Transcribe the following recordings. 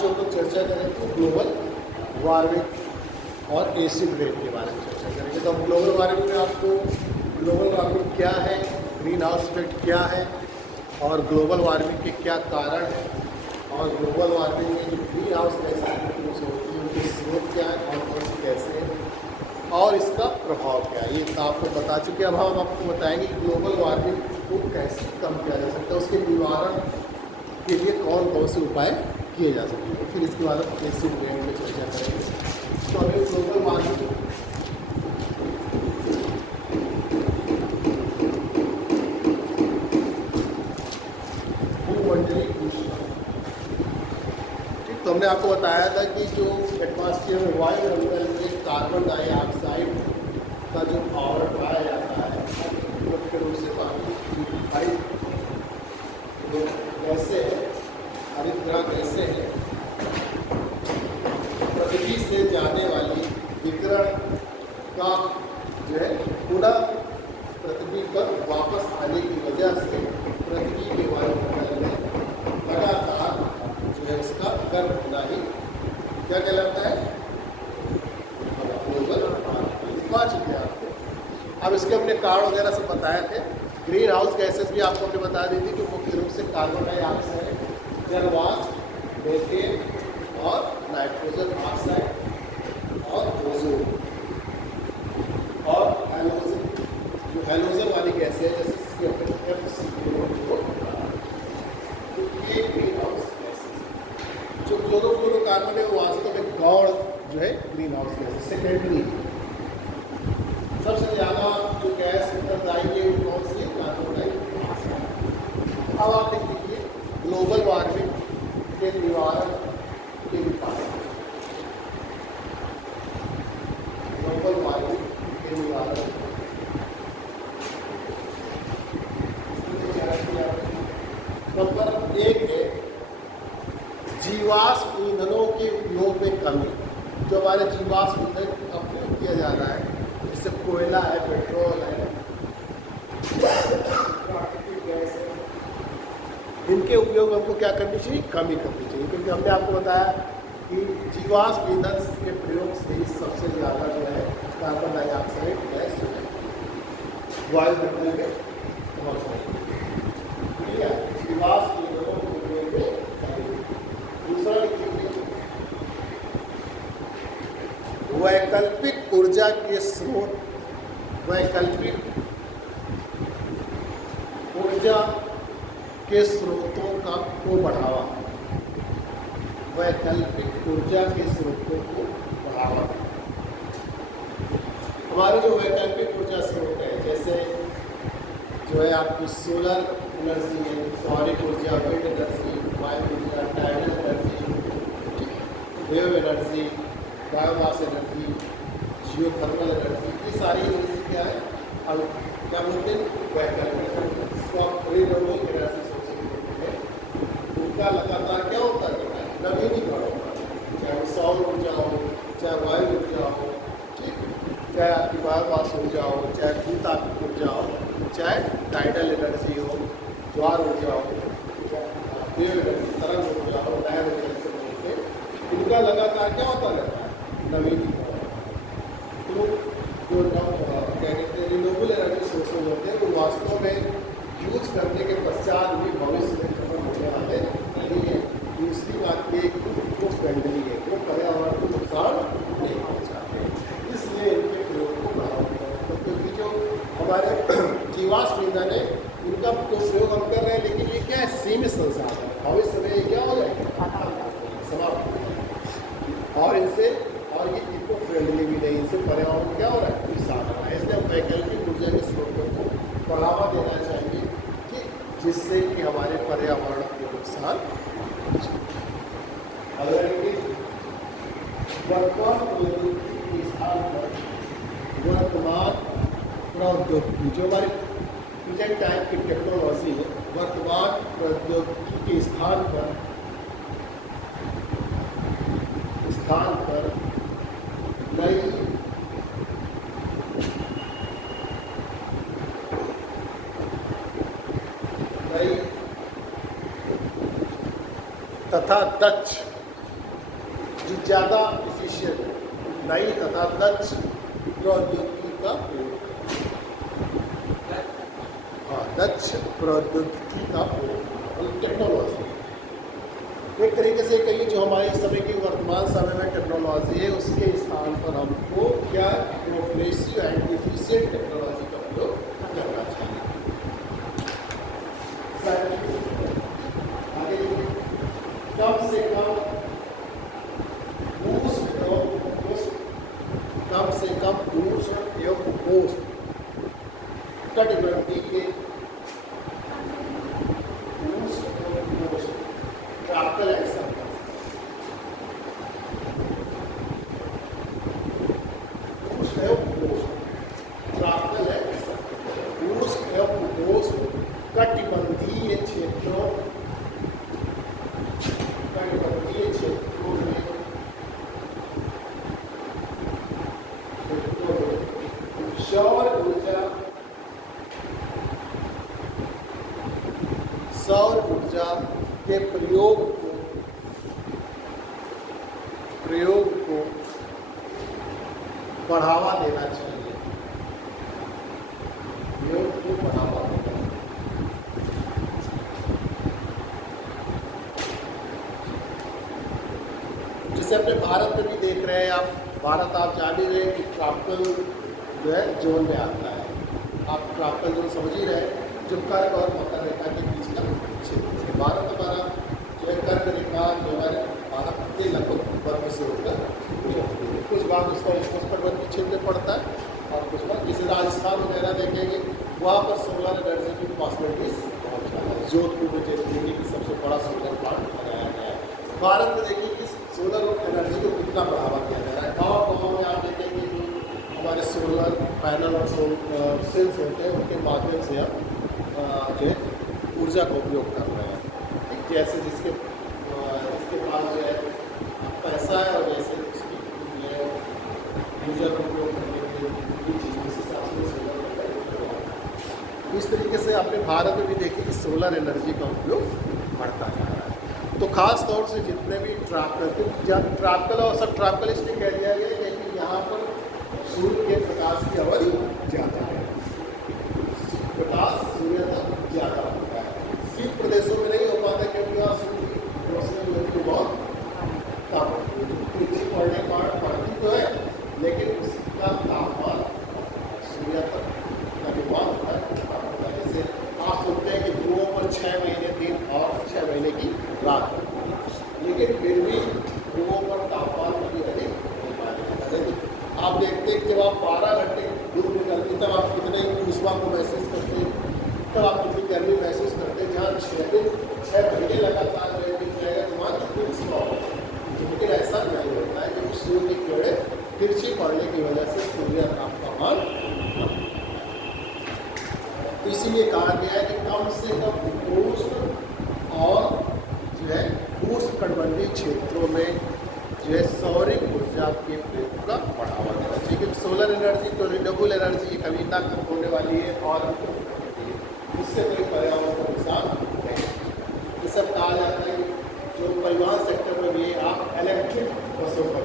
आज जो हम लोग चर्चा करेंगे ग्लोबल वार्मिंग और एसिड रेन के बारे में चर्चा करेंगे। तो हम ग्लोबल वार्मिंग में आपको ग्लोबल वार्मिंग क्या है, ग्रीन हाउस इफेक्ट क्या है और ग्लोबल वार्मिंग के क्या कारण हैं और ग्लोबल वार्मिंग में जो ग्रीन हाउस गैस होती है उनके स्रोत क्या है और कौन से कैसे हैं और इसका प्रभाव क्या है, ये तो आपको बता चुके। अब हम आपको बताएंगे कि ग्लोबल वार्मिंग को कैसे कम किया जा सकता है, उसके निवारण के लिए कौन कौन से उपाय किए जा सकते हैं। फिर इसके बाद हम एसिड रेन में चर्चा करेंगे। तो अभी ग्लोबल वार्मिंग भूमंडलीय ऊष्मा, ठीक, तो हमने आपको बताया था कि जो एटमॉस्फेयर में वायुमंडल में कार्बन डाइऑक्साइड का जो आवरण पाया जाता है मुख्य रूप से कैसे है, हरित ग्रह कैसे है, पृथ्वी से जाने वाली विकिरण का जो है पूरा पृथ्वी पर वापस आने की वजह से पृथ्वी के वायुमंडल में लगातार जो है इसका गर्म होना ही क्या कहलाता है, ग्लोबल वार्मिंग। पा चुके हैं आपको। अब इसके हमने कारण वगैरह सब बताए थे। ग्रीन हाउस गैसेस भी आपको हमने बता दी थी कि मुख्य रूप से कार्बन डाइऑक्साइड, जलवाष्प, मीथेन और नाइट्रोजन ऑक्साइड और ओजोन और हैलोजन, जो हैलोजन वाली गैसें हैं जैसे CFC, तो ये ग्रीन हाउस गैसेस। जो क्लोरोफ्लोरोकार्बन है वो वास्तव में गौड़ जो है ग्रीन हाउस गैसेस सेकेंडरी। सबसे ज़्यादा जो गैस उत्तरदायी है वो कौन सी है, कार्बन डाइऑक्साइड। अब आप देख लीजिए ग्लोबल वार्मिंग के निवारण के उपाय, ग्लोबल वार्मिंग के निवारण नंबर 1 है जीवाश्म ईंधनों के उपयोग में कमी। जो हमारे जीवाश्म ईंधन का उपयोग किया जा रहा है जैसे कोयला है, पेट्रोल है, प्राकृतिक गैस है, इनके उपयोग हमको क्या करनी चाहिए, कमी करनी चाहिए। क्योंकि हमने आपको बताया कि जीवाश्म ईंधन के प्रयोग से ही सबसे ज़्यादा जो है कार्बन डाइऑक्साइड गैस जो है वायुमंडल में पहुँच रही है। ठीक है, जीवाश्म ईंधनों के उपयोग में कमी। दूसरा वैकल्पिक ऊर्जा के स्रोत, वैकल्पिक ऊर्जा के स्रोतों का को बढ़ावा, वैकल्पिक ऊर्जा के स्रोतों को बढ़ावा। हमारे जो वैकल्पिक ऊर्जा स्रोत है जैसे जो है आपकी सोलर एनर्जी है, सौर ऊर्जा, विंड एनर्जी, वायु ऊर्जा, tidal energy, wave energy, biomass energy, geothermal energy, ये सारी एनर्जी क्या है, अब क्या बोलते हैं, वैकल्पिक, इसको आप रिन्यूएबल एनर्जी सोर्सेज बोलते हैं। उनका लगातार क्या होता है, नवीनीकरण होता है, चाहे वो सौर ऊर्जा हो, चाहे वायु ऊर्जा हो, ठीक, चाहे आपकी बायोमास ऊर्जा हो, चाहे भूतात्मिक ऊर्जा हो, चाहे टाइडल एनर्जी हो, ज्वार ऊर्जा हो, वेव एनर्जी, तरंग ऊर्जा हो, लहर एनर्जी बोलते हैं, इनका लगातार क्या होता रहता है, नवीनीकरण। तो जो क्या कहते हैं रिन्यूएबल एनर्जी सोर्सेज होते हैं वो वास्तव में यूज करने के पश्चात भी भविष्य में खत्म होने वाले नहीं है। दूसरी बात ये इको फ्रेंडली है, वो पर्यावरण को नुकसान नहीं पहुँचाते, इसलिए इनके प्रयोग को बढ़ावा दिया है। तो क्योंकि जो हमारे जीवाश्म ईंधन है इनका तो प्रयोग हम कर रहे हैं, लेकिन ये क्या है, सीमित संसाधन, भविष्य में ये क्या हो जाएगा, समाप्त। और इनसे और ये इको फ्रेंडली भी नहीं, इनसे पर्यावरण को क्या हो रहा है, नुकसान हो रहा है। इसलिए वैकल्पिक ऊर्जा के स्रोतों को बढ़ावा देना चाहिए कि जिससे कि हमारे पर्यावरण को नुकसान। अगर वर्तमान प्रौद्योगिकी के स्थान पर वर्तमान प्रौद्योगिकी जो हमारी प्रेजेंट टाइम की टेक्नोलॉजी है, वर्तमान प्रौद्योगिकी के स्थान पर नई तथा दक्ष जो ज़्यादा इफिशियंट नई तथा दक्ष प्रौद्योगिकी का प्रयोग, हाँ दक्ष प्रौद्योगिकी का प्रयोग, टेक्नोलॉजी एक तरीके से कहिए जो हमारे इस समय की वर्तमान समय में टेक्नोलॉजी है उसके स्थान पर हमको क्या प्रोग्रेसिव एंड इफिशिएंट टेक्नोलॉजी का प्रयोग करना चाहिए। आगे कम से कम ऊष्ण एवं उपोष्ण कटिबंधीय के ट्रॉपिकल एक्शन कटिबंधीय क्षेत्रों में सौर ऊर्जा के प्रयोग को बढ़ावा देना चाहिए। प्रयोग को बढ़ावा देना, जिसे अपने भारत में भी देख रहे हैं आप। भारत आप जान ही रहे हैं कि ट्रॉपिकल जो है जोन में आता है। आप ट्रॉपिकल जोन समझ ही रहे हैं, जो कर्क और मकर रेखा के बीच का क्षेत्र। भारत हमारा जो है कर्क रेखा जो है भारत के लगभग वर्ग से होकर कुछ भाग उसका उष्णकटिबंधीय क्षेत्र पड़ता है और कुछ भाग जैसे राजस्थान वगैरह देखेंगे वहाँ पर सोलर एनर्जी की पॉसिबिलिटीज बहुत ज़्यादा है। जोधपुर में जैसे दिल्ली की सबसे बड़ा सोलर प्लांट लगाया गया है। भारत में देखिए कि सोलर एनर्जी को कितना बढ़ावा दिया जा रहा है। गाँव में आप देखेंगे जो हमारे सोलर पैनल और सेल्स होते हैं उनके माध्यम से हम जो है ऊर्जा का उपयोग कर रहे हैं। जैसे जिसके पास जो है पैसा है और जैसे उसकी ऊर्जा का उपयोग करने के लिए इस तरीके से अपने भारत में भी देखिए कि सोलर एनर्जी का उपयोग बढ़ता जा रहा है। तो खास तौर से जितने भी ट्रॉपिकल और सब ट्रॉपिकल इसलिए कह दिया गया है कि यहाँ पर सूर्य के प्रकाश की अवधि ज़्यादा है, प्रकाश सूर्य तक ज़्यादा होता है। शीत प्रदेशों में नहीं हो पाता क्योंकि वहाँ सूर्य की रोशनी जो है बहुत कम पृथ्वी पड़ने के कारण पड़ती तो है लेकिन उसका तापमान सूर्य तक होता है। जैसे आप सोचते हैं कि ध्रुवों पर 6 महीने दिन और 6 महीने की रात, लेकिन फिर भी ध्रुवों पर तापमान कभी अधिक नहीं पाया जाता। आप देखते हैं कि जब आप 12 घंटे धूप निकलती तब आप कितने ऊष्मा को महसूस करते हैं, तब आप कितनी गर्मी महसूस करते हैं। जहाँ 6 महीने लगातार रहेगा तो वहाँ कितनी ऊष्मा होगी। लेकिन ऐसा नहीं होता है क्योंकि सूर्य की किरणें तिरछी पड़ने की वजह से सूर्य तापमान, तो इसीलिए कहा गया है कि कम से कम उष्ण और जो है उष्णकटिबंधीय क्षेत्रों में जो है सौर ऊर्जा के प्रयोग का बढ़ावा देना चाहिए। क्योंकि सोलर एनर्जी तो रिन्यूएबल एनर्जी कभी ना कम होने वाली है और इससे कोई पर्यावरण का नुकसान नहीं। ये सब कहा जाता है जो परिवहन सेक्टर में भी आप इलेक्ट्रिक बसों पर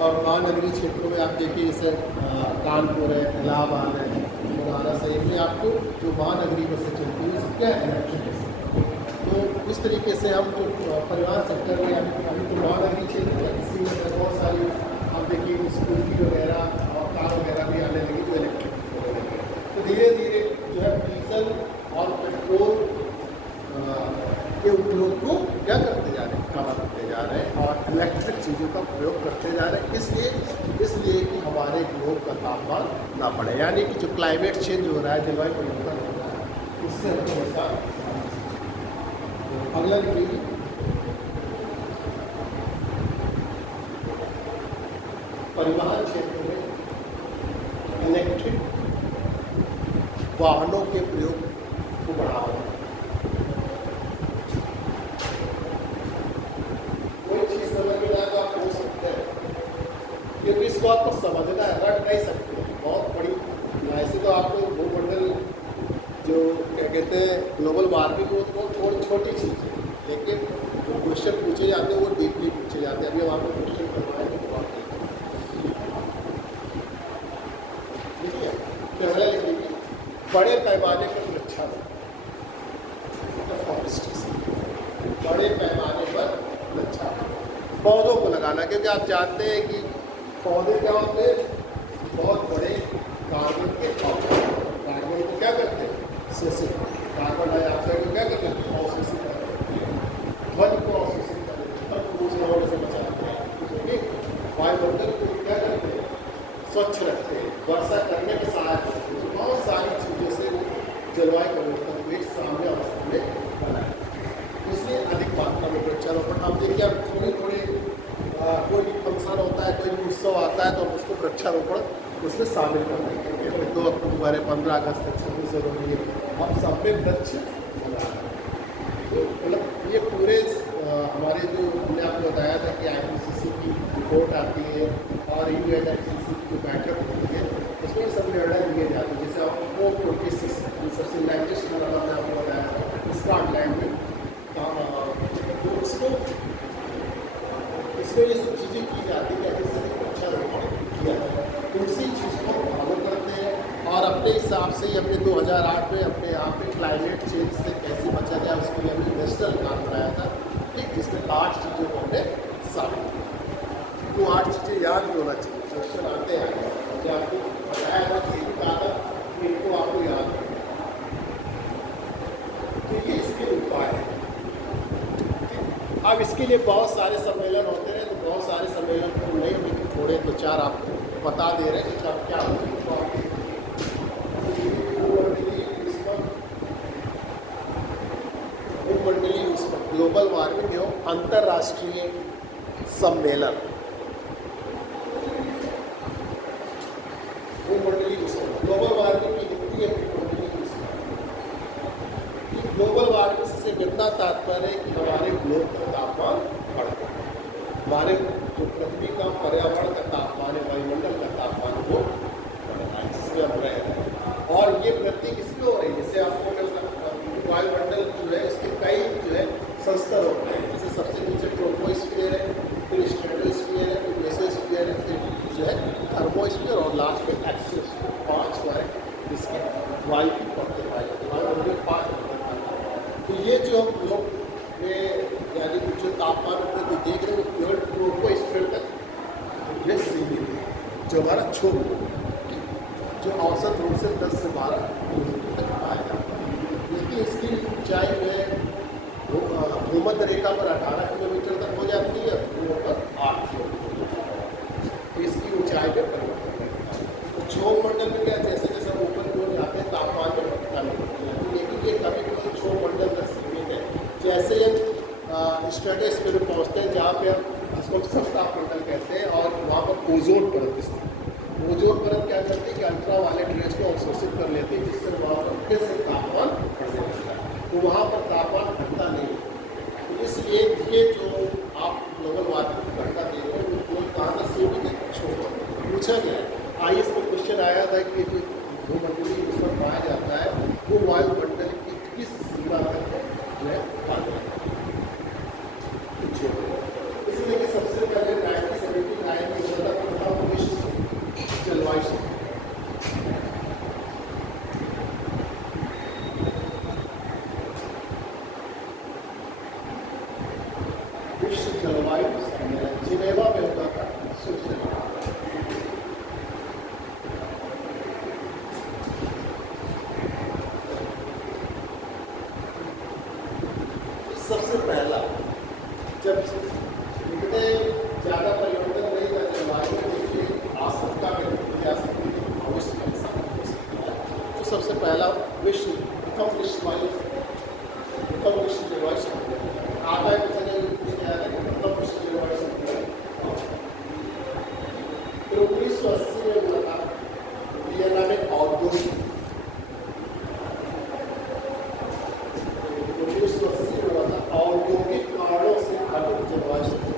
और महानगरीय क्षेत्रों में आप देखिए जैसे कानपुर है, इलाहाबाद है, मुरादा से इनमें आपको जो महानगरीय बसें चलती हैं उसका इलेक्ट्रिक। तो इस तरीके से हम जो परिवहन सेक्टर में अभी तो महानगरीय क्षेत्र में किसी में बहुत सारी आप देखिए स्कूटी वगैरह और कार वगैरह भी आने लगी जो इलेक्ट्रिक होने लगे। तो धीरे धीरे जो है डीजल और पेट्रोल के उपयोग को क्या करते जा रहे हैं, कम करते जा रहे हैं और इलेक्ट्रिक चीज़ों का प्रयोग करते जा रहे हैं। इसलिए कि हमारे ग्लोब का तापमान ना बढ़े, यानी कि जो क्लाइमेट चेंज हो रहा है, जलवायु परिवर्तन हो रहा है, उससे हमको बचा। अगला देखिए परिवहन क्षेत्र में इलेक्ट्रिक वाहनों के प्रयोग को बढ़ावा। कोई चीज़ समझ में आएगा आप हो सकते हैं क्योंकि इसको आपको समझना है, रट नहीं सकते। बहुत बड़ी ऐसे तो आपको भूमंडल जो क्या कहते हैं ग्लोबल वार्मिंग वो तो छोटी चीज़ है, लेकिन जो क्वेश्चन पूछे जाते हैं वो डीपली पूछे जाते हैं। अभी हम आपको क्वेश्चन करवाएंगे तो आप देखिए। पहला लिख लीजिए, बड़े पैमाने पर वृक्षारोपण, बड़े पैमाने पर वृक्षारोपण, पौधों को लगाना। क्योंकि आप जानते हैं कि पौधे क्या होते हैं, बहुत बड़े कार्बन के पौधे, कार्बन को क्या करते हैं, शोषित, कार्बन डाइऑक्साइड को क्या करते हैं, अवशोषित करते हैं, ध्वनि को अवशोषित करते हैं, दूसरे होने से बचाते हैं, वायुमंडल को क्या करते हैं, स्वच्छ रखते हैं, वर्षा करने में सहायक होते हैं। बहुत सारी चीज़ों से वो जलवायु परिवर्तन को एक सामने अवस्था में बनाए, इसलिए अधिक मात्रा में वृक्षारोपण। आप देखिए, आप थोड़े कोई भी फंक्शन होता है, कोई भी उत्सव आता है तो हम उसको वृक्षारोपण उसमें शामिल कर देंगे। 2 अक्टूबर है, 15 अगस्त है, 26 जनवरी है, हम सब में वृक्ष लगा रहे हैं। तो मतलब ये पूरे हमारे जो हमने आपको बताया था कि IPCC की रिपोर्ट आती है और UNFCCC की जो बैठक होती है उसमें सब निर्णय लिए जाते हैं। जैसे आपको 26 सबसे लेटेस्ट मैंने आपको बताया था स्कॉटलैंड में, तो उसको इसमें ये सब चीज़ें की जाती है, जिससे वृक्षारोपण किया जाए। तो उसी चीज़ को फॉलो करते हैं और अपने हिसाब से ही हमने 2008 में अपने यहाँ पे क्लाइमेट चेंज से कैसे बचा जाए उसके लिए हमने नेशनल प्लान बनाया था, ठीक, जिसमें 8 चीज़ों को हमने शामिल किया। तो 8 चीज़ें याद भी होना चाहिए, क्वेश्चन आते हैं जो आपको बताया हुआ कि कहा था कि इनको आपको याद रखना। तो ये इसके उपाय है। अब इसके लिए बहुत सारे सम्मेलन होते हैं, तो बहुत सारे सम्मेलन को नहीं, लेकिन थोड़े 2-4 आपको बता दे रहे हैं कि अब क्या भूमंडलीय ऊष्मा, ग्लोबल वार्मिंग एवं अंतर्राष्ट्रीय सम्मेलन। भूमंडलीय ऊष्मा, ग्लोबल वार्मिंग की हिंदी है भूमंडलीय ऊष्मा। ग्लोबल वार्मिंग से कितना तात्पर्य है कि हमारे ग्लोब का तापमान बढ़ रहा है, हमारे जो पृथ्वी का पर्यावरण का तापमान है, वायुमंडल का तापमान वो बढ़ रहा है, जिसमें हम रह रहे हैं। और ये वृद्धि किसमें हो रही है, जैसे आपको वायुमंडल जो है इसके कई जो है संस्तर होते हैं। जैसे सबसे नीचे ट्रोपोस्फीयर है, फिर स्ट्रेटोस्फीयर है, फिर मेसोस्फीयर है, फिर जो है थर्मोस्फीयर और लास्ट में एक्सोस्फीयर। 5 जो है इसके वायु की परतें पाई जाती है, वायुमंडल 5। तो ये जो हम लोग में यानी कि जो तापमान वृद्धि देख रहे हैं वो केवल ट्रोपोस्फीयर तक ये सीमित है, जो हमारा छोटा, जो औसत रूप से 10 से 12 किलोमीटर तक पाया जाता है। लेकिन इसकी ऊंचाई जो है भूमध्य रेखा पर 18 किलोमीटर तक हो जाती है, ध्रुवों पर 8 किलोमीटर। इसकी ऊंचाई में परिवर्तन होता है। तो क्षोभ मंडल में क्या, जैसे जैसे हम ऊपर की ओर जाते हैं तापमान में कमी होती है, लेकिन ये कभी कभी क्षोभ मंडल तक सीमित है। जैसे हम स्ट्रेटोस्फीयर में पहुँचते हैं जहाँ पे हम इसको सप्ताह मंडल कहते हैं, और वहाँ पर ओजोन परत स्थित है। ओजोन परत क्या करती है कि अल्ट्रावायलेट रेज को अवशोषित कर लेती है, जिससे वहाँ पर फिर से तापमान बढ़ने लगता है। तो वहाँ पर तापमान घटता नहीं है। तो इसलिए ये जो आप ग्लोबल वार्मिंग की घटना दे रहे हैं वो कहाँ तक सीमित है, छोटा पूछा गया है। IAS में क्वेश्चन आया था कि जो भूमंडलीय ऊष्मा पाया जाता है वो वायुमंडल की किस सीमा तक जो है पाया जाता है। इसलिए कि सबसे पहले 1979 में होता था विश्व जलवायु सम्मेलन। विश्व जलवायु सम्मेलन जिनेवा में होता था, स्विट्जरलैंड। सबसे पहला जब इतने ज़्यादा परिवर्तन नहीं था जलवायु में, आशंका व्यक्त जा सकती है भविष्य में ऐसा हो सकता है। तो सबसे पहला प्रथम विश्व जलवायु सम्मेलन आता है। प्रथम विश्व जलवायु सम्मेलन 1980 में हुआ था वियना में। औद्योगिक 1980 में हुआ था औद्योगिक कारणों से घटित जलवायु सम्मेलन।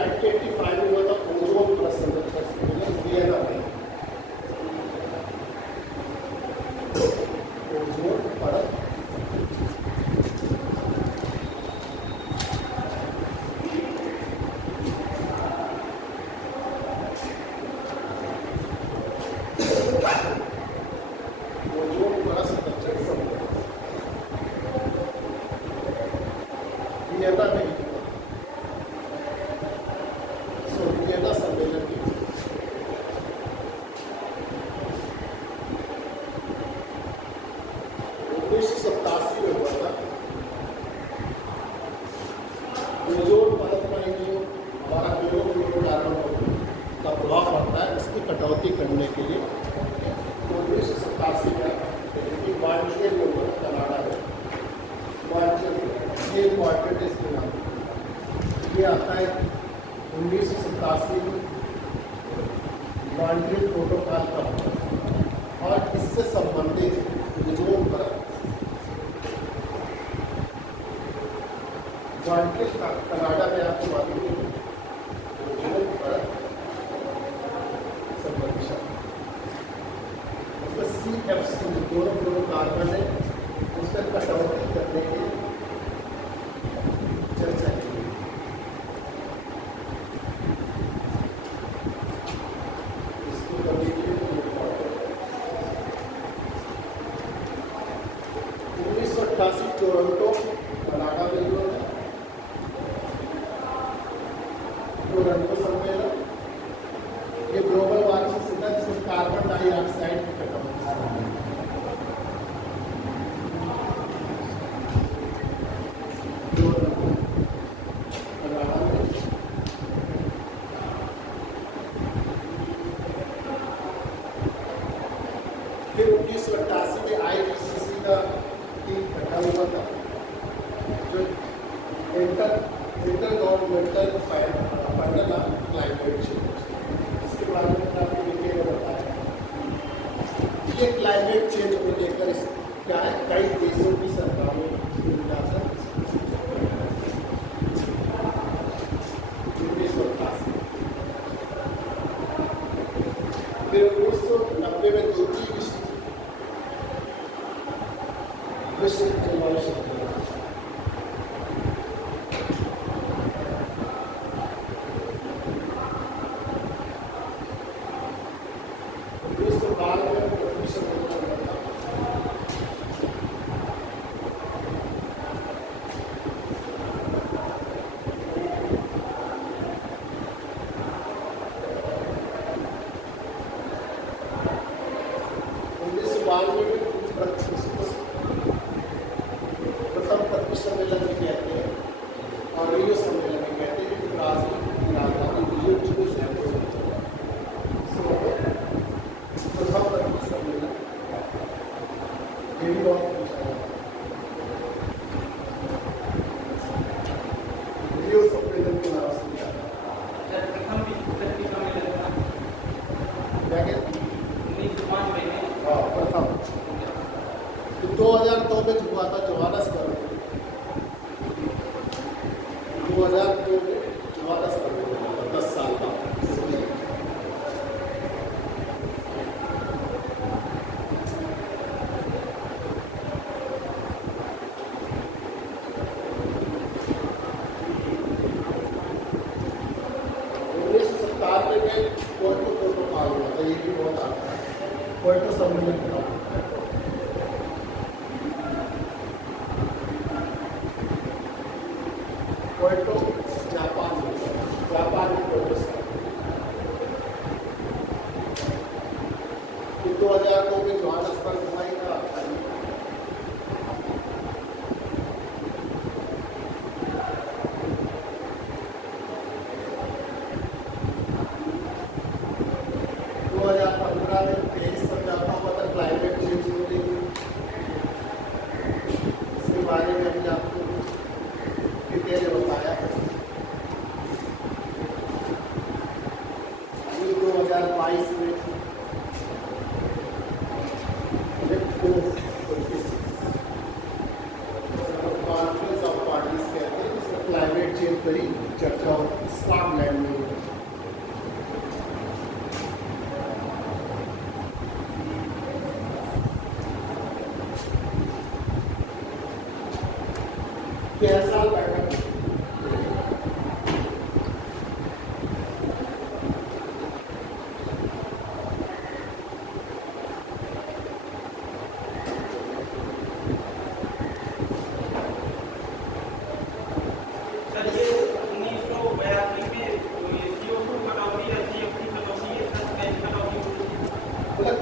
1985 में हुआ था ओजोन परत संरक्षण सम्मेलन वियना में। ओजोन परत वियना में वियना सम्मेलन की 1987 में हुआ था। ओजोन परत पर जो हमारा क्लोरोफ्लोरोकार्बन का प्रभाव पड़ता है उसकी कटौती करने के लिए 1987 में मॉन्ट्रियल में हुआ कनाडा में। ये इम्पॉर्टेंट इसके नाम ये आता है 1987 में मॉन्ट्रियल प्रोटोकॉल का और इससे संबंधित ओजोन परत मॉन्ट्रियल कनाडा में आपको मालूम है ओजोन परत संबंधी शब्द CFC क्लोरोफ्लोरोकार्बन है उसका कटौती करने के लिए चर्चा की। इसको करने के लिए 1988 टोरंटो कनाडा में हुआ था टोरंटो सम्मेलन। ये ग्लोबल वार्मिंग से सीधा जिसमें कार्बन डाइऑक्साइड की कटौती फिर 1988 में IPCC का इकट्ठा हुआ था जो inter governmental panel on climate change. इसके बारे में आपको डिटेल में बताया। ये क्लाइमेट चेंज को लेकर क्या है कई देशों की सरकारों मिलाकर 1988 फिर 1990 में दूसरी विश्व जलवायु सम्मेलन प्रथम पृथ्वी सम्मेलन भी कहते हैं और रियो सम्मेलन भी कहते हैं कि ब्राजील की राजधानी रियो डी जेनेरो प्रथम पृथ्वी सम्मेलन ये भी बहुत पूछा है। रियो सम्मेलन के नाम से क्या प्रथम 2002 में हुआ था जोहान्सबर्ग में। 2002 में जोहान्सबर्ग में हुआ था 10 साल का। क्योटो प्रोटोकॉल हुआ था ये भी बहुत आता है क्योटो सम्मेलन का। क्योटो जापान में क्योटो सम्मेलन 2002 में जोहान्सबर्ग हुआ ही था। पेरिस समझौता हुआ था क्लाइमेट चेंज को लेकर। इसके बारे में अभी आपको डिटेल बताया। 2022 में कॉन्फ्रेंस ऑफ पार्टीज कहते हैं जिसमें क्लाइमेट चेंज पर ही चर्चा होती है। स्कॉटलैंड में। कैसा लगा?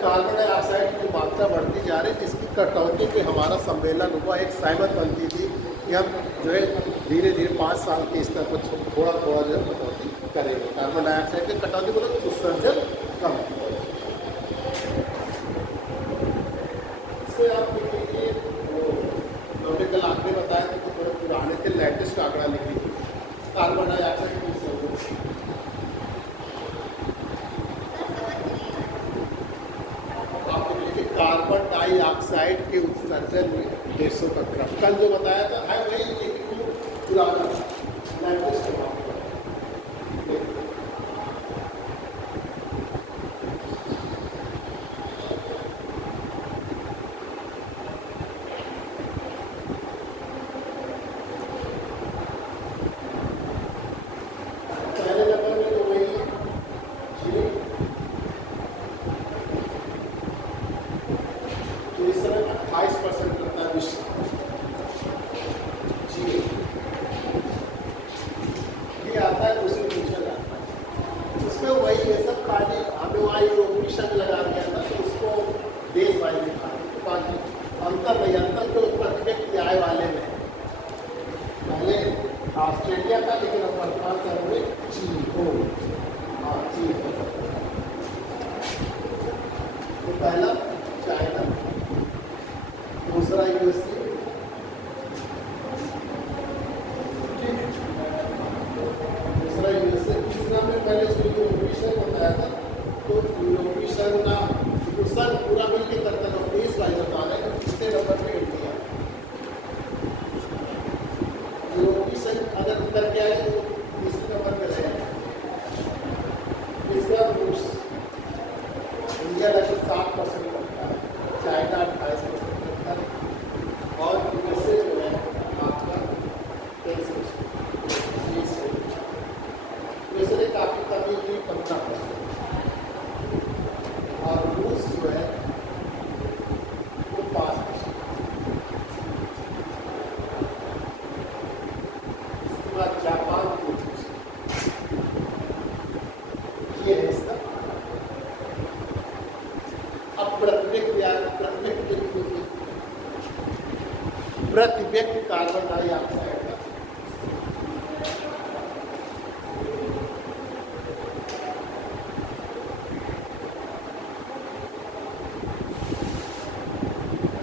कार्बन डाइऑक्साइड की मात्रा बढ़ती जा रही है, जिसकी कटौती पे हमारा सम्मेलन हुआ, एक सहमत बनती थी कि हम जो है धीरे धीरे 5 साल के स्तर पर थोड़ा थोड़ा जो है कटौती करेंगे। कार्बन डाइऑक्साइड की कटौती मतलब उत्सर्जन कम। इससे आप देखिए वो हमने कल आंकड़े बताए थे कि थोड़े पुराने थे, लेटेस्ट आंकड़ा लिख लीजिए कार्बन डाइऑक्साइड की उत्सर्जन। कार्बन डाइऑक्साइड के उत्सर्जन में देशों का क्रम कल जो बताया था है वही एक पुराना लेटेस्ट ऑस्ट्रेलिया का, लेकिन अब वर्तमान समय में चीन को। हाँ चीन तो पहला चाइना, दूसरा यूएसए, दूसरा यूएसए, तीसरा में पहले यूरोपीय संघ बताया था। तो यूरोपीय संघ ना संघ पूरा मिलकर करता था 20 वाइज बता रहे हैं। तीसरे नंबर पे इंडिया। यूरोपीय संघ अगर उतर के आए तो तीसरे नंबर पे रहेगा। तीसरा रूस, इंडिया लगभग 7% रखता है, चाइना 28% रखता है और यूएसए जो है आपका 23%। यूएसए ने काफ़ी कमी की 15% और रूस जो है वो 5%। उसके बाद जापान को ये है इसका। अब प्रति व्यक्ति कार्बन डाइऑक्साइड का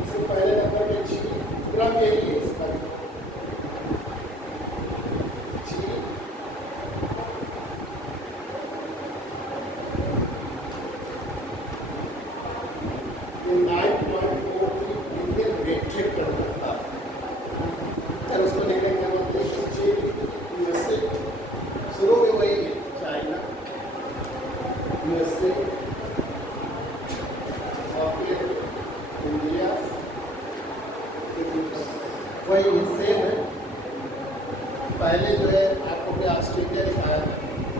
इससे पहले नंबर में चीन, क्रम यही है इसका। चीन, ये 9.43 मिलियन मेट्रिक टन करता है। उसको लेने का मतलब चीन, यूएसए, शुरू में वही है, चाइना, यूएसए और फिर इंडिया, वही सेम है। पहले जो है आपको भी ऑस्ट्रेलिया दिखाया था,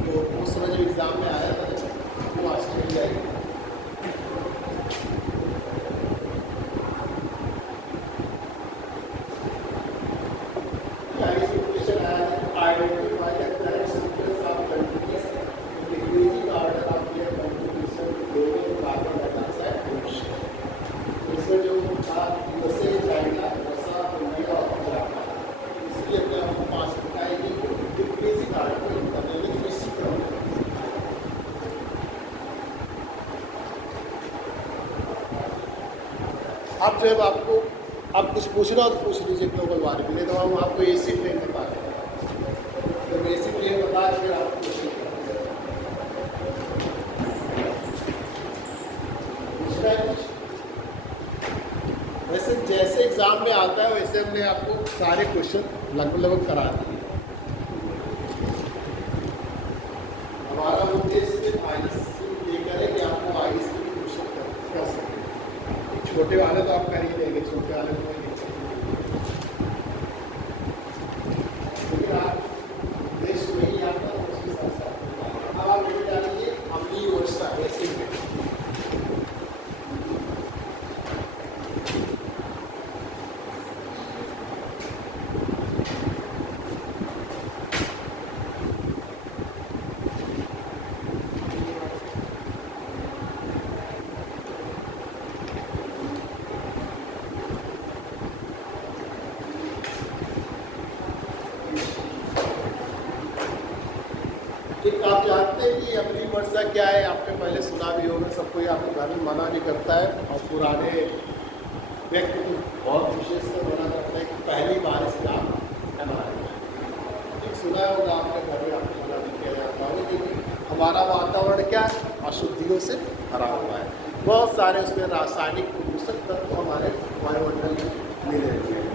जो उस समय जो एग्जाम में आया था वो ऑस्ट्रेलिया है। अब जब आपको आप कुछ पूछना हो तो पूछ लीजिए ग्लोबल वार्मिंग, नहीं तो हम आपको एसी प्लेन बता दें। जब एसी प्लेन बता फिर आपको पूछना है कुछ। वैसे जैसे एग्जाम में आता है वैसे हमने आपको सारे क्वेश्चन लगभग करा दिए। जानते हैं कि अम्लीय वर्षा क्या है? आपने पहले सुना भी होगा, सबको ये आपके घर में मना भी करता है और पुराने व्यक्ति को बहुत विशेष कर मना करता है कि पहली बारिश का मनाएं। ठीक सुना होगा आपके घर में, आपको मना भी किया जाता है क्योंकि हमारा वातावरण क्या है? अशुद्धियों से भरा हुआ है। बहुत सारे उसमें रासायनिक प्रदूषक तत्व हमारे वायुमंडल में मिले हुए हैं।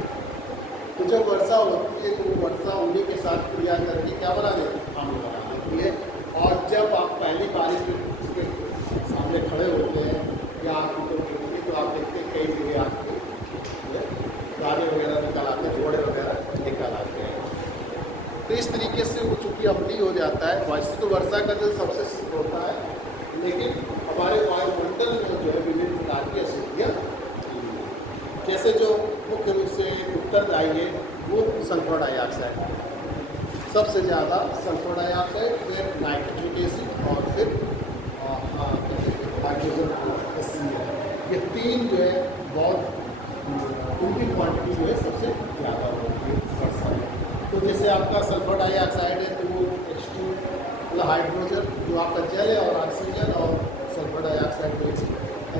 तो जब वर्षा होती है तो वर्षा होने के साथ क्रिया करके क्या बना देती है? अम्ल बना देती है। और जब आप पहली बारिश में उसके सामने खड़े होते हैं या आपकी तो आप देखते हैं कई जगह आपके गाने वगैरह निकल आते हैं, घोड़े वगैरह निकल आते हैं। तो इस तरीके से वो चूँकि अम्लीय हो जाता है। वैसे तो वर्षा का जल सबसे शुद्ध होता है, लेकिन हमारे वायुमंडल में जो है विभिन्न प्रकार की अशुद्धियाँ, जैसे जो मुख्य रूप से उत्तरदायी है वो सल्फर डाइऑक्साइड, सबसे ज़्यादा सल्फर डाइऑक्साइड, फिर नाइट्रिक एसिड और फिर हाइड्रोजन है। ये तीन जो है बहुत उनकी क्वांटिटी जो है सबसे ज़्यादा होती है वर्षा में। तो जैसे आपका सल्फर डाइऑक्साइड है तो वो H2 मतलब हाइड्रोजन जो आपका जल है और ऑक्सीजन और सल्फर डाइऑक्साइड को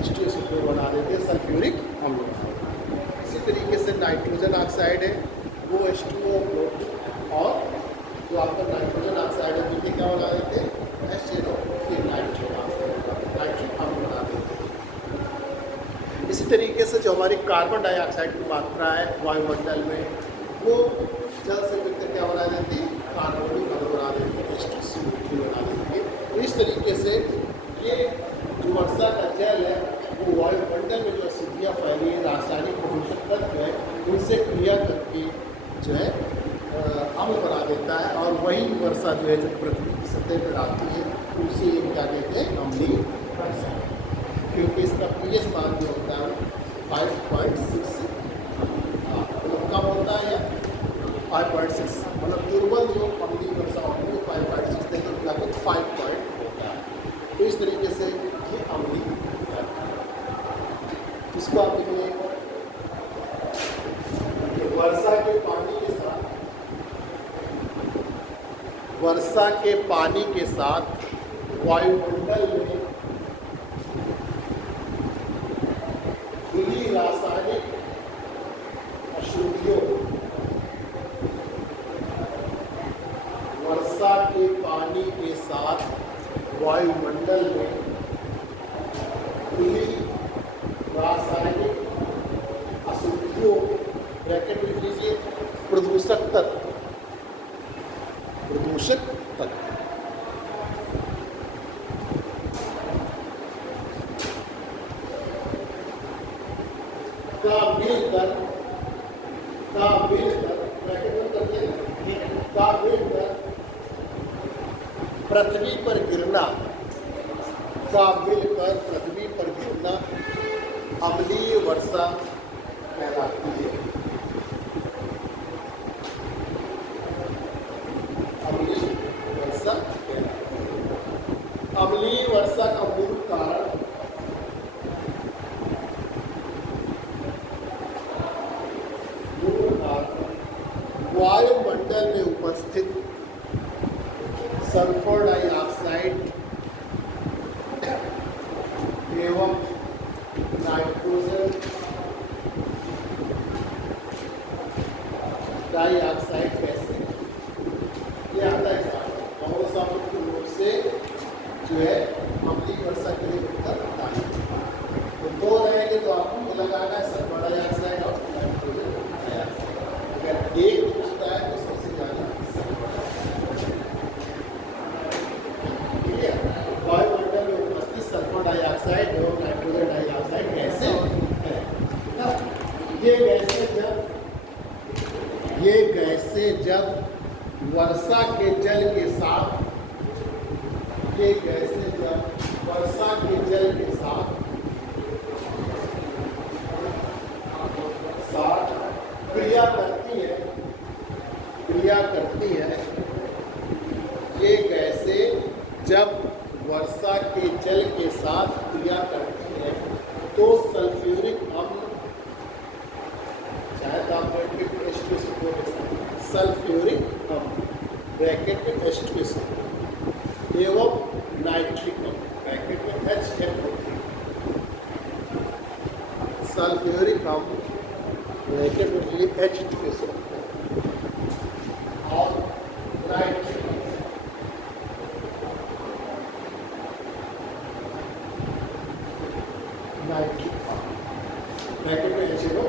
H2SO4 बना देते हैं, सल्फ्यूरिक अम्ल बना देते हैं। इसी तरीके से नाइट्रोजन ऑक्साइड है वो H2O और जो आपका नाइट्रोजन ऑक्साइड है तो क्या बना देते हैं? HNO नाइट्रिक अम्ल बना देते हैं। इसी तरीके से जो हमारी कार्बन डाइऑक्साइड की मात्रा है वायुमंडल में वो जल से मिलकर क्या बना देती है? कार्बनिक अम्ल बना देती है, H2CO3 बना देती है। तो इस तरीके से ये जो वर्षा का जल है वो वायुमंडल में जो अशुद्धियाँ फैली है, रासायनिक प्रदूषक तत्व है, उनसे क्रिया करके जो है अम्ल बना देता है। और वही वर्षा जो है जब पृथ्वी की सतह पर आती है उसे क्या कहते हैं? अम्लीय वर्षा। क्योंकि इसका pH मान जो होता है 5.6 मतलब कम होता है या 5.6 मतलब दुर्बल जो अम्लीय वर्षा होती है 5.6 देखें लगभग 5 पॉइंट होता है। तो इस तरीके से ये अम्लीय इसको आप देखिए वर्षा के पानी के साथ वायुमंडल में खुली रासायनिक अशुद्धियों, वर्षा के पानी के साथ वायुमंडल में खुली रासायनिक अशुद्धियों ब्रैकेट लिख लीजिए प्रदूषक तत्व का मिलकर पृथ्वी पर गिरना अम्लीय वर्षा कहलाती है। अम्लीय वर्षा का मूल कारण वायुमंडल में उपस्थित सल्फर डाइऑक्साइड एवं नाइट्रोजन डाइऑक्साइड कैसे ये आता है कौन सा मुख्य रूप से जो है अम्लीय वर्षा के लिए उत्तर है। तो दो रहेंगे तो आपको लगाना है सल्फर डाइऑक्साइड और नाइट्रोजन डाइऑक्साइड। अगर एक पूछता है तो सबसे ज़्यादा वायुमंडल में उपस्थित सल्फर डाइऑक्साइड एवं नाइट्रोजन डाइऑक्साइड कैसे है। ये गैसें जब वर्षा के जल के साथ क्रिया करती है। ये गैसें जब वर्षा के जल के साथ क्रिया करती है तो सल्फ्यूरिक अम्ल चाहे तो आप H2SO4 सल्फ्यूरिक अम्ल ब्रैकेट में H2SO4 एवं नाइट्रिक ब्रैकेट में HNO3 सल्फ्यूरिक अम्ल ब्रैकेट में लिए H2SO और नाइट्रिक ब्रैकेट में HNO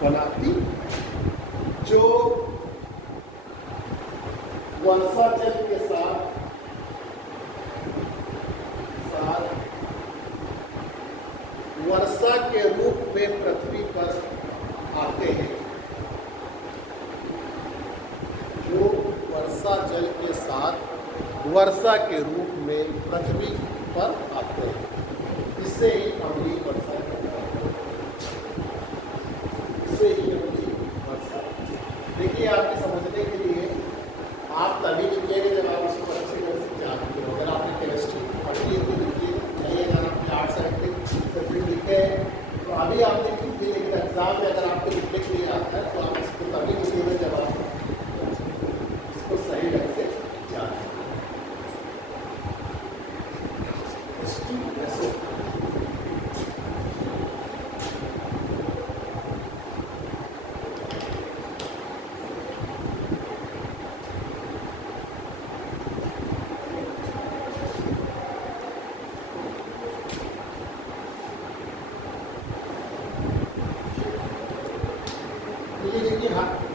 बनाती जो वर्षा जल के साथ वर्षा के रूप में पृथ्वी पर आते हैं, जो वर्षा जल के साथ वर्षा के रूप में पृथ्वी पर आते हैं, इससे ही अम्लीय वर्षा देखिए। आपके समझने के लिए आप तभी लिखिएगा जब आप इसको अच्छी तरह से जानते हो। अगर आपने केमिस्ट्री पढ़ी है तो लिखिए, नहीं अगर आपने आर्ट्स साइंस तो फिर लिखे तो अभी आप लिख लीजिए, लेकिन एग्जाम में अगर आपको लिखने के लिए आता है तो आप इसको तभी लिखिएगा जब आप इसको सही ढंग से जाने।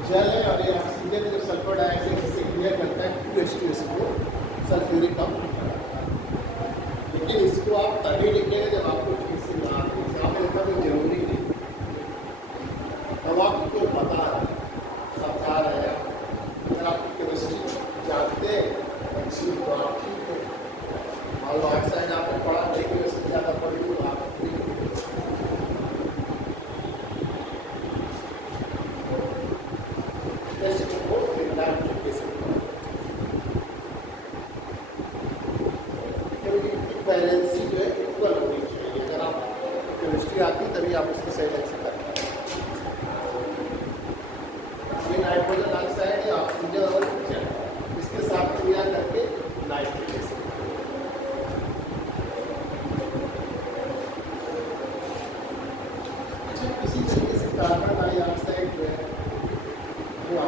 जल है और ये ऑक्सीजन जो सल्फर डाइऑक्साइड से क्रिया करता है H2SO सल्फ्यूरिक अम्ल, लेकिन इसको आप तभी लिखेंगे जब आपको ठीक से ना आए। यहाँ पे लिखना तो जरूरी नहीं, तब आपको पता है समझा रहे हैं। अगर आप केमिस्ट्री जानते हैं अच्छी तो आप ठीक है, और ऑक्साइड आपने पढ़ा नहीं, केमिस्ट्री ज़्यादा पढ़ी तो आप बैलेंसी जो है इक्वल होनी चाहिए। अगर आप केमिस्ट्री आती तभी आप उसको सही ढंग से कर पाएंगे। ये नाइट्रोजन ऑक्साइड या ऑक्सीजन और ऑक्सीजन इसके साथ क्रिया करके नाइट्रिक एसिड, इसी तरीके से कार्बन डाइऑक्साइड जो है वो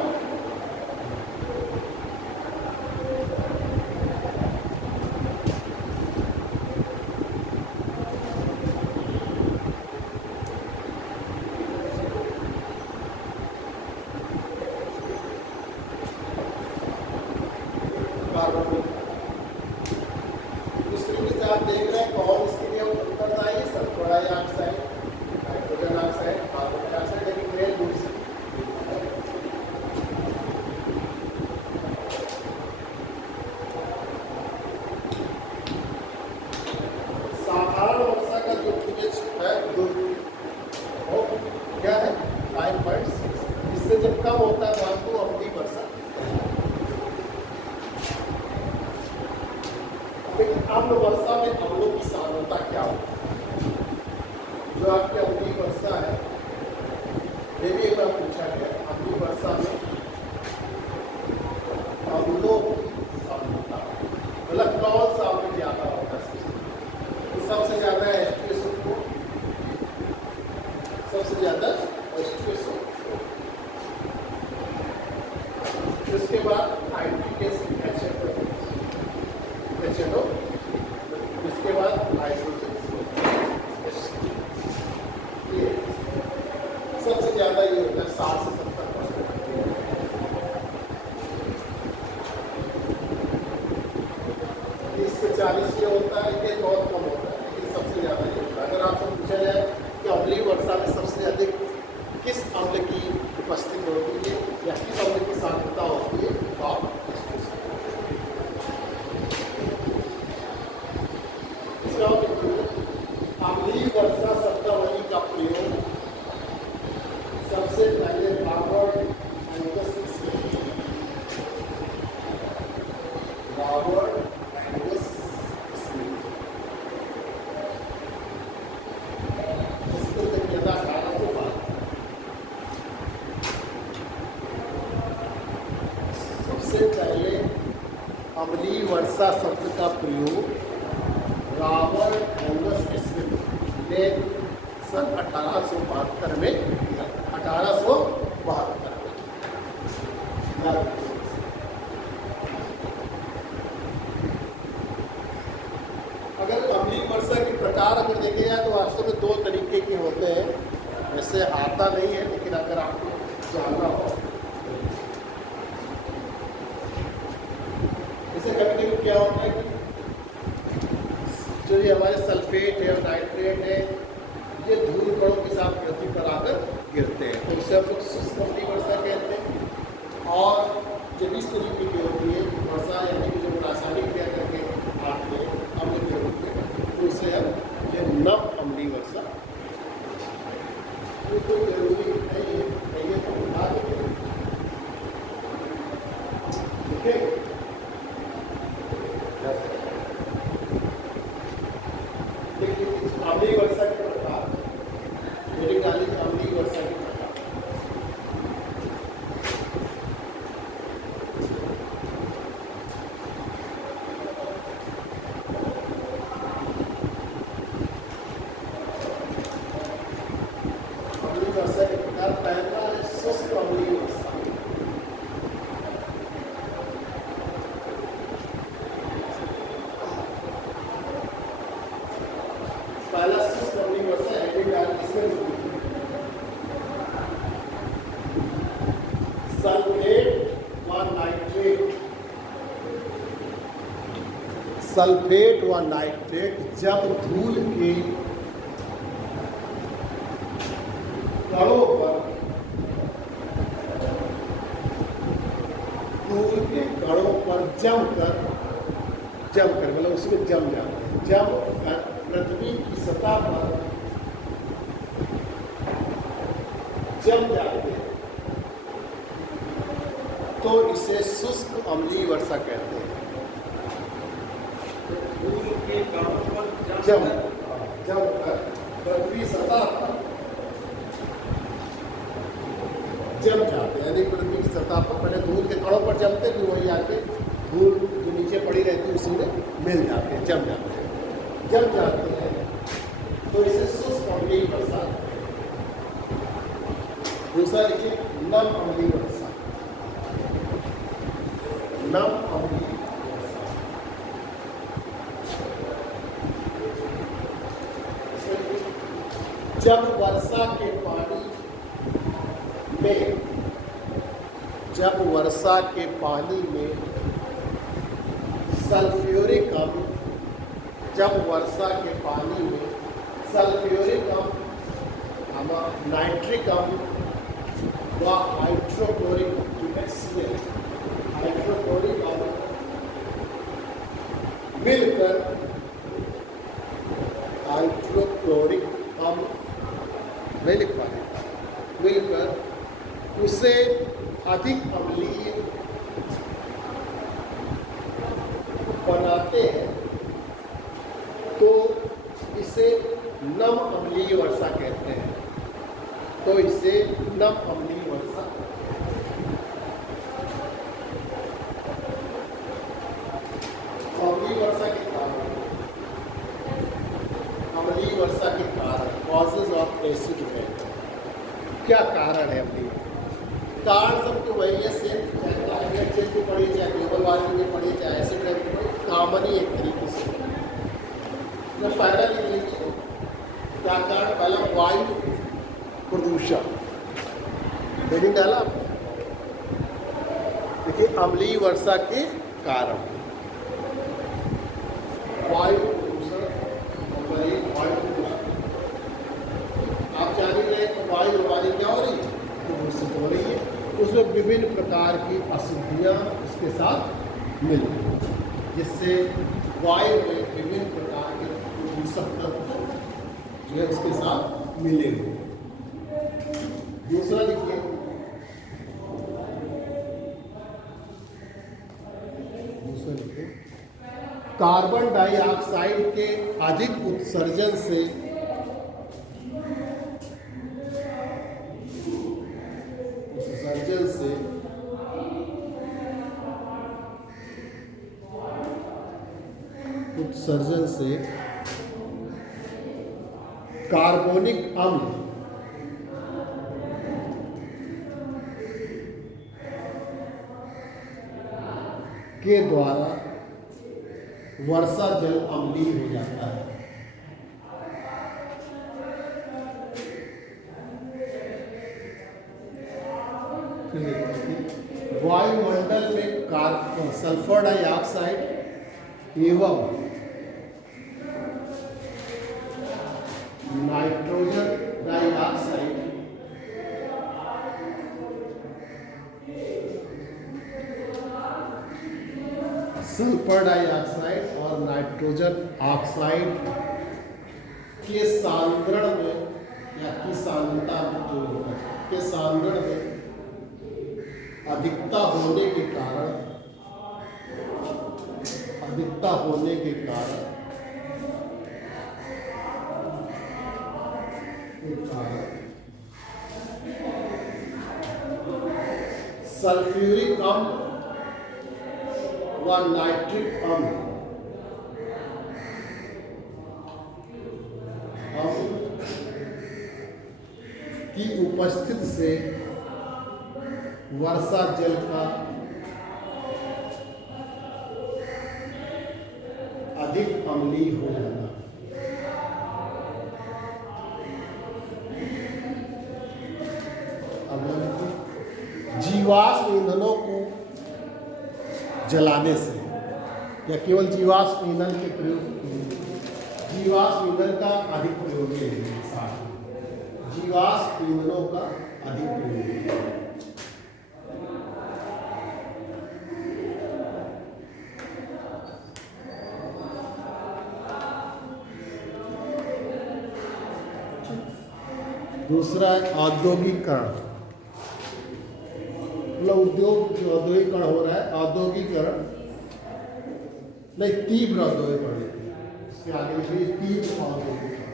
इस तरीके से आप देख रहे हैं कौन इसके लिए उत्तरदायी है, sulphur dioxide, nitrogen oxide, carbon dioxide, लेकिन मेन रूप से साधारण वर्षा का जो pH है वो क्या है 5.6, इससे जब कम होता है तो आपको अम्लीय वर्षा। लेकिन अम्ल वर्षा में अम्लों की सांद्रता क्या होती है? जो आपकी अम्लीय वर्षा है, ये भी एक बार पूछा गया, अम्लीय वर्षा में अम्लों की सांद्रता मतलब कौन सा अम्ल ज्यादा होता है? तो सबसे ज्यादा H2SO4, सबसे ज्यादा H2SO4, उसके बाद नाइट्रिक एसिड HNO, इसके बाद हाइड्रोजन, सबसे ज्यादा ये होता है 60 से 70%। 30 से 40 ये होता है, ये बहुत कम होता है, लेकिन सबसे ज्यादा ये होता है। अगर आपसे पूछा जाए कि अम्लीय वर्षा में सबसे अधिक किस अम्ल की उपस्थिति होती है या किस अम्ल की सांद्रता होती है, तो आप अम्लीय वर्षा शब्दावली का प्रयोग सबसे पहले रॉबर्ट एंगस स्मिथ इसको किया था 1812। वर्षा शब्द का प्रयोग रॉबर्ट ऑगस्ट स्मिथ ने सन 1872 में किया। 1872 में। अगर अम्लीय वर्षा के प्रकार अगर देखे जाए तो वास्तव में 2 तरीके के होते हैं। वैसे आता नहीं है, लेकिन अगर आपको जानना हो, जैसे कभी कभी क्या होता है कि जो ये हमारे सल्फेट है और नाइट्रेट है, ये धूल कणों के साथ पृथ्वी पर आकर गिरते हैं, तो इसे हम लोग शुष्क अम्लीय वर्षा कहते हैं। और जब इस तरीके की होती है वर्षा, यानी कि जो रासायनिक क्रिया करके आते हैं अम्ल के रूप में, तो उसे हम ये नम अम्लीय वर्षा। तो कोई जरूरी नहीं है तो उठा देंगे, ठीक है। अम्लीय वर्षा के प्रकार, मेरी गाली अम्लीय वर्षा के प्रकार। अम्लीय वर्षा के प्रकार पहला है शुष्क अम्लीय वर्षा। पहला शुष्क अम्लीय वर्षा सल्फेट व नाइट्रेट जब धूल के कणों पर जमकर मतलब उसमें जम जाते हैं, जब पृथ्वी की सतह पर जम जाते हैं तो इसे शुष्क अम्लीय वर्षा कहते हैं। धूल के कणों पर जमकर पृथ्वी सतह पर जम जाते हैं, यानी पृथ्वी की सतह पर पहले धूल के कणों पर जमते थे, वही आके धूल जो नीचे पड़ी रहती है उसी में मिल जाते हैं, जम जाते हैं तो इसे शुष्क अम्लीय वर्षा। दूसरा देखिए नम अम्लीय वर्षा। नम अम्लीय वर्षा जब वर्षा के पानी में सल्फ्यूरिक अम्ल, नाइट्रिक अम्ल व हाइड्रोक्लोरिक अम्ल मिलकर उसे अधिक अम्लीय बनाते हैं तो इसे नम अम्लीय वर्षा कहते हैं। अम्लीय वर्षा के कारण कॉजेज ऑफ एसिड रेन। क्या कारण है अम्लीय? कारण सब तो वही है, सेम, चाहे क्लाइमेट चेंज की पड़ी, चाहे ग्लोबल वार्मिंग की पड़ी, चाहे एसिड रेन की पड़ी, कॉमन ही एक तरीके से। मैं पहला लिख लीजिए क्या कारण। पहला वायु प्रदूषण, हेडिंग डाला आपने। देखिए अम्लीय वर्षा के कारण वायु प्रदूषण। आप जान ही रहे तो वायु हमारी क्या हो रही है, प्रदूषित हो रही है। उसमें विभिन्न प्रकार की अशुद्धियाँ उसके साथ मिल रही हैं, जिससे वायु में विभिन्न प्रकार के प्रदूषक तत्व जो है उसके साथ मिले हुए। दूसरा देखिए कार्बन डाइऑक्साइड के अधिक उत्सर्जन से उत्सर्जन से कार्बनिक अम्ल के द्वारा वर्षा जल अम्लीय हो जाता है। वायुमंडल में सल्फर डाइऑक्साइड एवं नाइट्रोजन डाइऑक्साइड सल्फर डाइऑक्साइड और नाइट्रोजन ऑक्साइड के सांद्रण में या की सांद्रता जो के सांद्रण में अधिकता होने के कारण सल्फ्यूरिक अम्ल व नाइट्रिक अम्ल की उपस्थिति से वर्षा जल का अधिक अम्लीय हो जाना। जीवाश्म ईंधनों को जलाने से या केवल जीवाश्म ईंधन के प्रयोग, जीवाश्म ईंधन का अधिक प्रयोग है, जीवाश्म ईंधनों का अधिक प्रयोग है। दूसरा औद्योगिकरण, मतलब उद्योग जो औद्योगिकरण हो रहा है, औद्योगिकरण नहीं तीव्र औद्योगिकरण, इसके आगे तीव्र औद्योगिकरण,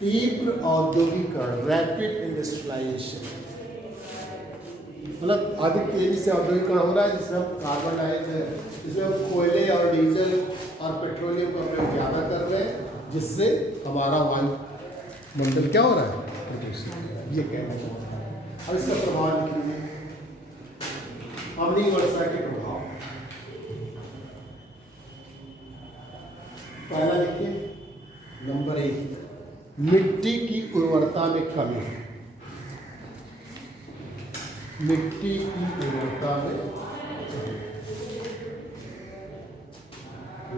तीव्र औद्योगिकरण रैपिड इंडस्ट्रियलाइजेशन, मतलब अधिक तेजी से औद्योगिकरण हो रहा है जिससे हम कार्बन डाइऑक्साइड, जिसमें हम कोयले और डीजल और पेट्रोलियम का प्रयोग ज़्यादा कर रहे हैं, जिससे हमारा वायुमंडल क्या हो रहा है, ये कहना चाहता है। अब इसका प्रभाव लिखिए, अम्लीय वर्षा के प्रभाव। पहला लिखिए नंबर 1, मिट्टी की उर्वरता में कमी, मिट्टी की उर्वरता में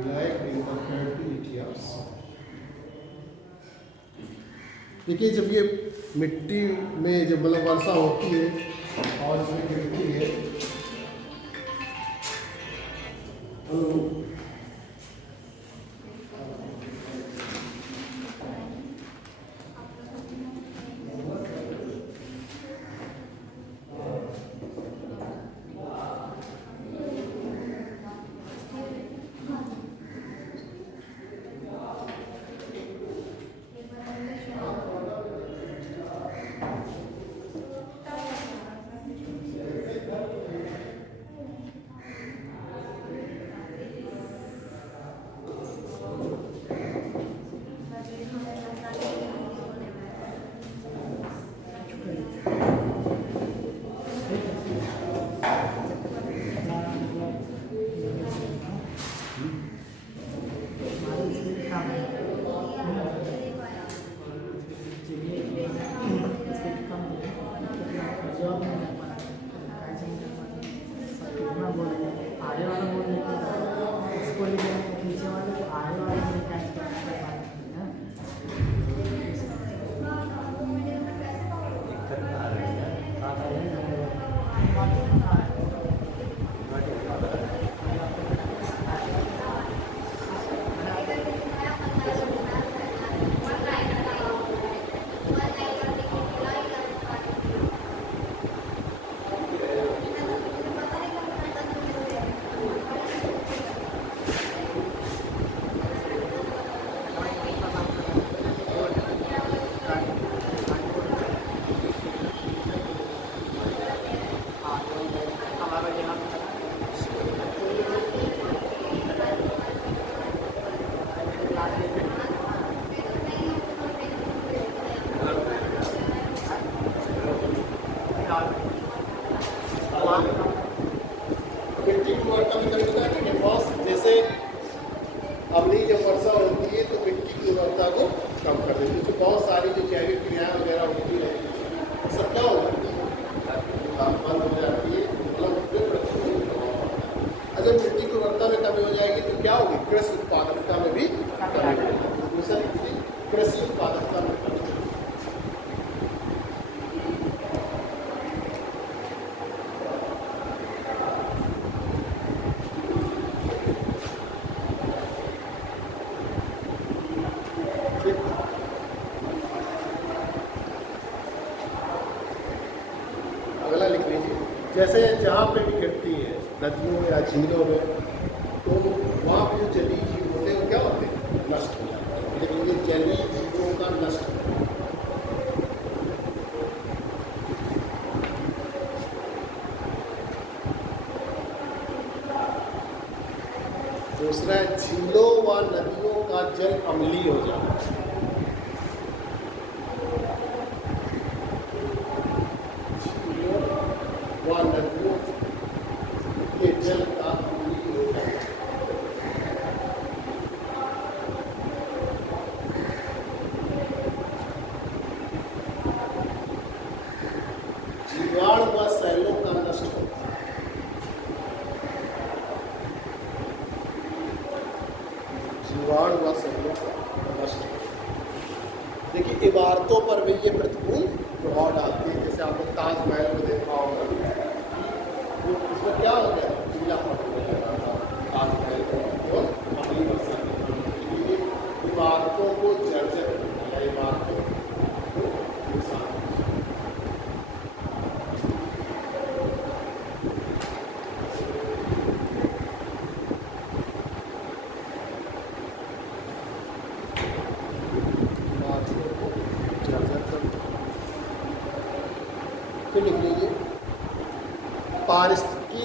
lack in the fertility of soil. देखिए जब ये मिट्टी में जब मतलब वर्षा होती है और इसमें गिरती है तो तो बहुत सारी जो जैविक क्रियाएं वगैरह होती है सब क्या हो जाती है, बंद हो जाती है, मतलब उसपे प्रतिकूल प्रभाव पड़ता है। अगर मिट्टी की गुणवत्ता में कमी हो जाएगी तो क्या होगी, कृषि उत्पादकता में भी कमी होगी। दूसरा कृषि उत्पादकता में कमी होगी। अगला लिख लीजिए, जैसे जहाँ पे भी गिरती है नदियों या झीलों में, तो वहाँ पे जो जलीय जीव होते हैं वो क्या होते हैं, नष्ट हो जाते हैं। लिख लीजिए, जलीय जीवों का नष्ट होना। दूसरा है, झीलों व नदियों का जल अम्लीय हो जाता है। झीलों व नदियों के जल का अम्लीय हो जाता है। जीवाणु व सैलों का नष्ट होता है। जीवाणु व सैलों का नष्ट होता है। देखिए, इमारतों पर भी ये प्रतिकूल प्रभाव डालती है। जैसे आपने ताजमहल को देखा होगा, वो उसमें क्या हो गया, पीला पड़ गया ताजमहल को, और अगली वर्षा के लिए इमारतों को जर्जर करना है, इमारतों को नुकसान। फिर लिख लीजिए, पारिस्थितिकी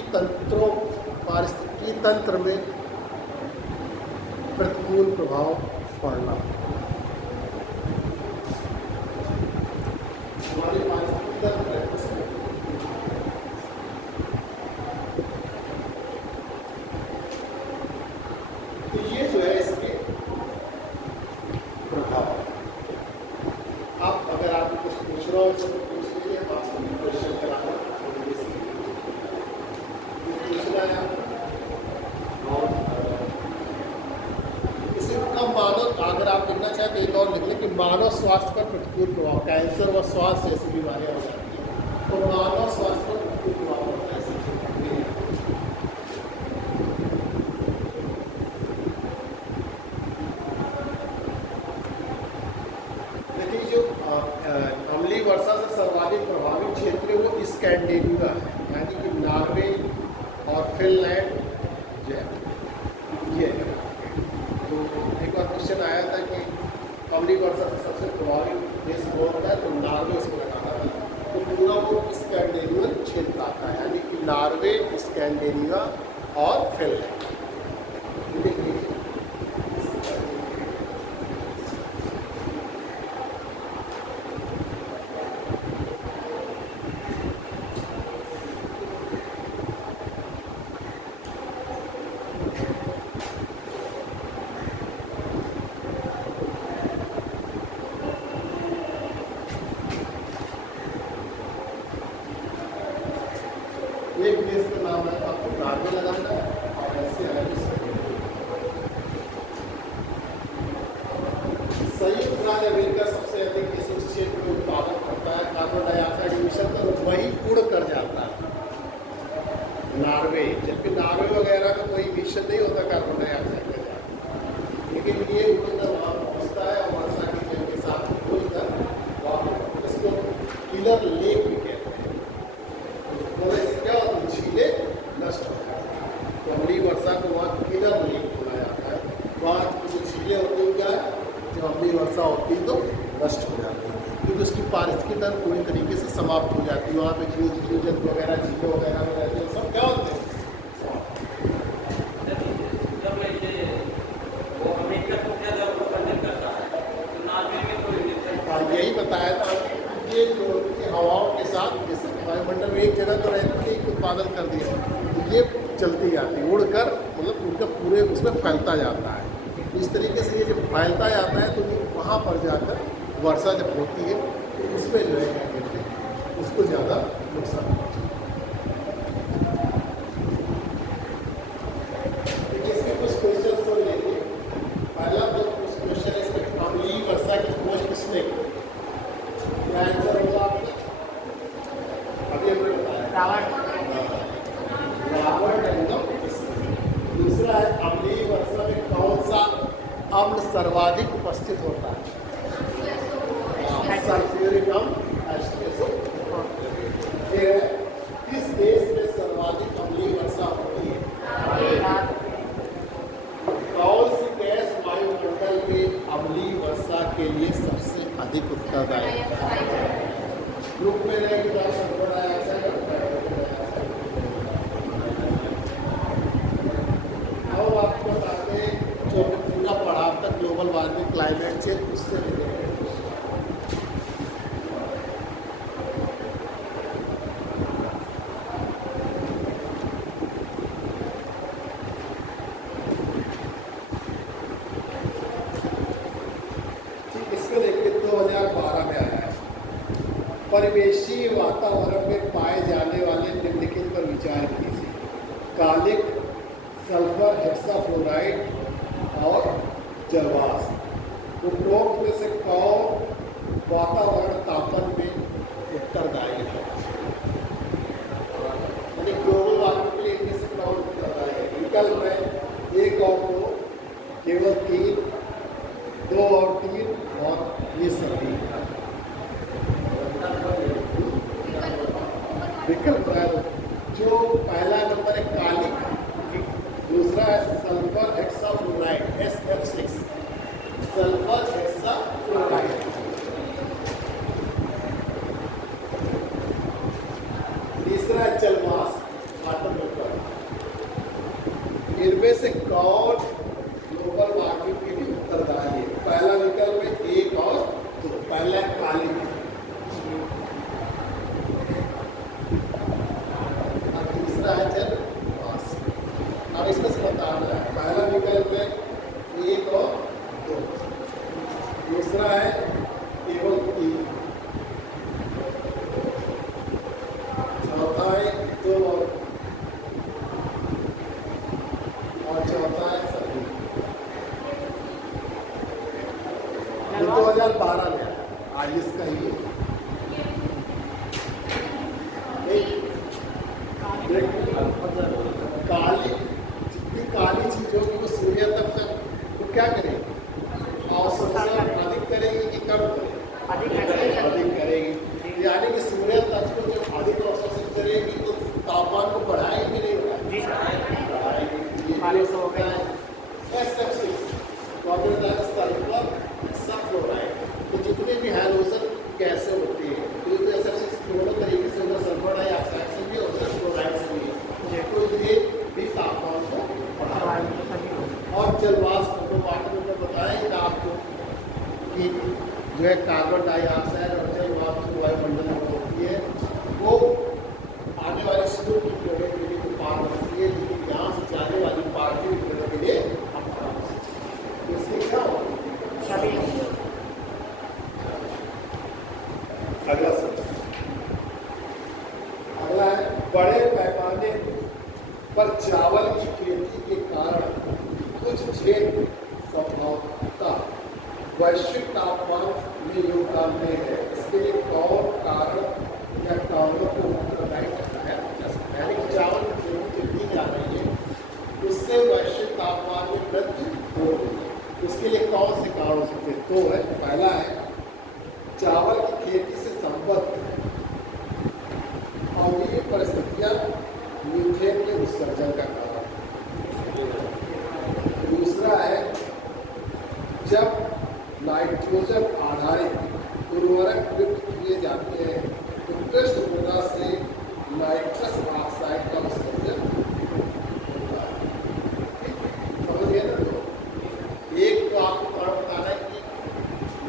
तंत्र में प्रतिकूल प्रभाव पड़ना। हमारे पारिस्थितिकी तंत्र है उसमें तो ये जो है इसके प्रभाव। आप अगर आपको कुछ पूछ रहा हो तो पूछ लीजिए, आप क्वेश्चन कराना पूछना है। और इसे कम मानव, अगर आप लिखना चाहें तो एक और लिख लें कि मानव स्वास्थ्य पर प्रतिकूल प्रभाव, कैंसर व स्वास्थ्य जैसी बीमारियां हो जाती हैं तो मानव स्वास्थ्य पर प्रतिकूल प्रभाव होता है। देखिए, जो अम्लीय वर्षा से सर्वाधिक प्रभावित क्षेत्र है वो स्कैंडिनेविया है, यानी कि नॉर्वे और फिनलैंड जो है ये है। तो एक बार क्वेश्चन आया था कि अम्लीय वर्षा से सबसे प्रभावित देश कौन होता है, तो नॉर्वे उसको लगाना था। तो पूरा वो स्कैंडिनेवियन क्षेत्र आता है, यानी कि नॉर्वे, स्कैंडिनेविया और फिनलैंड। देख लीजिए, एक देश का नाम है, आपको नॉर्वे लगाना है और ऐसे संयुक्त राज्य अमेरिका सबसे अधिक इस क्षेत्र में उत्पादन करता है कार्बन डाइऑक्साइड इमिशन, तो वही पूर्ण कर जाता है नॉर्वे, जबकि नॉर्वे वगैरह का कोई इमिशन नहीं होता कार्बन डाइऑक्साइड का, लेकिन ये उड़कर वहाँ पहुँचता है और वर्षा की जल के साथ घुलकर वहाँ इसको किलर लेक भी कहते हैं। तो इससे क्या होता है, झीलें नष्ट हो जाती हैं। तो अम्लीय वर्षा को वहाँ किलर लेक बोला जाता है। वहाँ जो झीलें होती हैं, क्या है, जब अम्लीय वर्षा होती है तो नष्ट हो जाती है, क्योंकि उसकी पारिस्थितिकी तंत्र पूरी तरीके से समाप्त हो जाती है। वहाँ पे जीव जंतु वगैरह, झीलें वगैरह में रहते हैं, सब क्या होते हैं। यही बताया था, ये जो हवाओं के साथ जैसे वायुमंडल में एक जगह तो रहती है, उत्पादन कर दिया, तो ये चलती जाती है, उड़कर मतलब उनका पूरे उसमें फैलता जाता है। इस तरीके से ये जब फैलता जाता है तो ये वहाँ पर जाकर वर्षा जब होती है तो उसमें जो है क्या कहते हैं उसको ज़्यादा नुकसान पहुँचता है। इसके कुछ क्वेश्चन सुन लेंगे। पहला तो कुछ क्वेश्चन है इसमें, अम्लीय वर्षा की खोज किसने की? क्या आंसर होगा आपका? अभी हमने बताया रॉबर्ट एंगल। दूसरा है अम्लीय वर्षा में कौन सा अम्ल सर्वाधिक उपस्थित होता है? सल्फ्यूरिक अम्ल H2SO। किस देश में सर्वाधिक अम्लीय वर्षा होती है? कौन सी गैस वायुमंडल में अम्लीय वर्षा के लिए सबसे अधिक उत्तरदायी है? ग्रुप में रहेगी तो सल्फर डाइऑक्साइड होता है। अब आपको बताते हैं जो पूरा पढ़ा तक ग्लोबल वार्मिंग क्लाइमेट चेंज उससे रिलेटेड। इसको देखिए 2012 में आया है। परिवेशी वातावरण में पाए जाने वाले निम्नलिखित पर विचार कीजिए। कालिक, सल्फर हेक्साफ्लोराइड और जलवाष्प। उपरोक्त में से कौन वातावरण तापन में उत्तरदायी है? यानी ग्लोबल वार्मिंग के लिए इनमें से कौन उत्तरदायी है? विकल्प है 1 और 2, केवल 3, 2 और 3 और ये सभी। विकल्प है जो पहला नंबर है कालिक, दूसरा है sulphur hexafluoride SF6, sulphur hexafluoride. तीसरा है जलवाष्प, आटम नंबर। इनमें से कौन ग्लोबल वार्मिंग के लिए उत्तरदायी है? पहला विकल्प है 1 और 2, पहला है कालिक, तीसरा है जलवाष्प। अब इसमें से बताना है। पहला विकल्प है 1 और 2, दूसरा है केवल 3, चौथा है 2 और चौथा है सभी। 2012 में आया, आज इसका ही काली, जितनी काली चीज होगी वो सूर्य तक वो क्या करेगी? अवशोषण अधिक करेगी कि कम करेगी? अधिक करेगी। यानी कि सूर्य तत्व को जब अधिक अवशोषित करेगी तो तापमान को बढ़ाएगी नहीं बढ़ाएगी? Sulphur hexafluoride. तो जितने भी हाइड्रोजन गैसें होती हैं तो SF6 दोनों तरीके से होता है, सल्फर डाइऑक्साइड से भी और फ्लोराइड से भी। तो ये भी तापमान को बढ़ाएगा। और जलवाष्प को वाटर में बताया था आपको कि जो है कार्बन डाइऑक्साइड और जलवाष्प जो वायुमंडल में होती है वो आने वाले सूर्य की किरणों के लिए तो पार होती है, लेकिन यहाँ से जाने वाली पार्थिव किरणों के लिए तो इसलिए क्या होगा? अगला अगला है बड़े पैमाने पर चावल की खेती के कारण कुछ क्षेत्र संभवतः वैश्विक तापमान में योगदान में है। इसके लिए कौन कारण या कारणों को उत्तरदायी ठहराया जा सकता है? यानी कि चावल की खेती जो की जा रही है उससे वैश्विक तापमान में वृद्धि हो रही है। उसके लिए कौन से कारण हो सकते हैं? तो है पहला है चावल की खेती से संबद्ध अम्लीय परिस्थितियां मीथेन के उत्सर्जन का कारण। दूसरा है जब नाइट्रोजन आधारित उर्वरक प्रयुक्त किए जाते हैं तो पृष्ठभूमि से नाइट्रस ऑक्साइड का उत्सर्जन होता है। समझिए ना? तो एक तो आपको कारण बताना है कि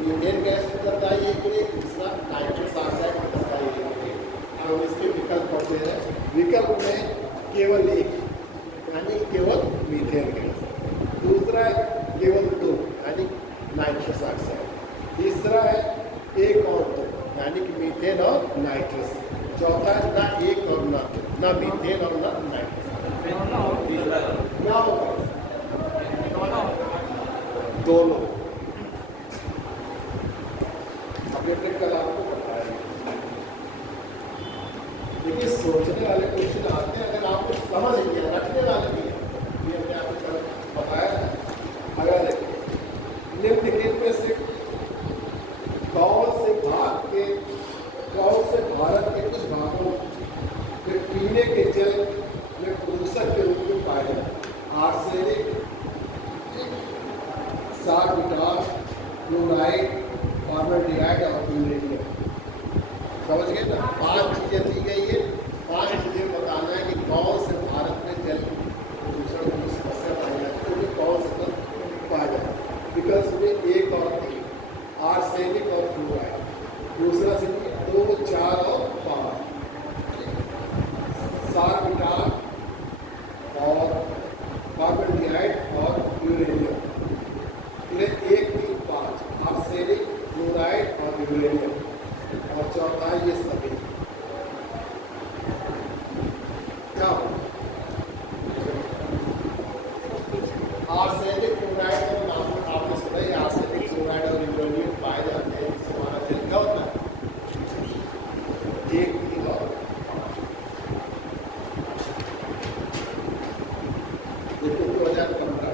मीथेन गैस उत्तरदायी है कि नहीं, दूसरा नाइट्रस ऑक्साइड उत्तरदायी है कि नहीं। अब इसके विकल्प पढ़ते हैं। विकल्प में केवल एक यानी केवल मीथेन गैस, दूसरा है केवल 2 यानी नाइट्रस ऑक्साइड, तीसरा है यानी कि मीथेन और नाइट्रस। चौथा है ना एक और ना मीथेन और ना नाइट्रस। क्या होगा? दोनों। अब ये ट्रिक कल आपको बताया। देखिए सोचने वाले क्वेश्चन आते हैं, अगर आपको समझ गया, रखने वाले भी है, ये हमने आपको कल बताया। अगर निम्नलिखित में से कौन से भारत के कुछ भागों में पीने के जल में प्रदूषक के रूप में पाए जाते हैं? आर्सेनिक, सार्बिटाल, फ्लोराइड, कार्बन डाइऑक्साइड और यूरेनियम। समझ गए ना? 5 चीजें दी गई है। 5 चीजें बताना है कि कौन से भारत में जल प्रदूषण की समस्या पाई जाती है, तो कौन से तत्व पाए जाते हैं। विकल्प में 1 और 3, आर्सेनिक और फ्लोराइड। दूसरा से 2, 4 और 5, सार्बिटाल और कार्बन डाइऑक्साइड और यूरेनियम। 1, 3, 5 आर्सेनिक, फ्लोराइड और यूरेनियम। और चौथा ये सभी क्या हो? आर्सेनिक, फ्लोराइड और नाम आपने सुना ही, आर्सेनिक, फ्लोराइड और यूरेनियम पाए जाते हैं, जिससे हमारा जल क्या होता है? 1, 3 और 2015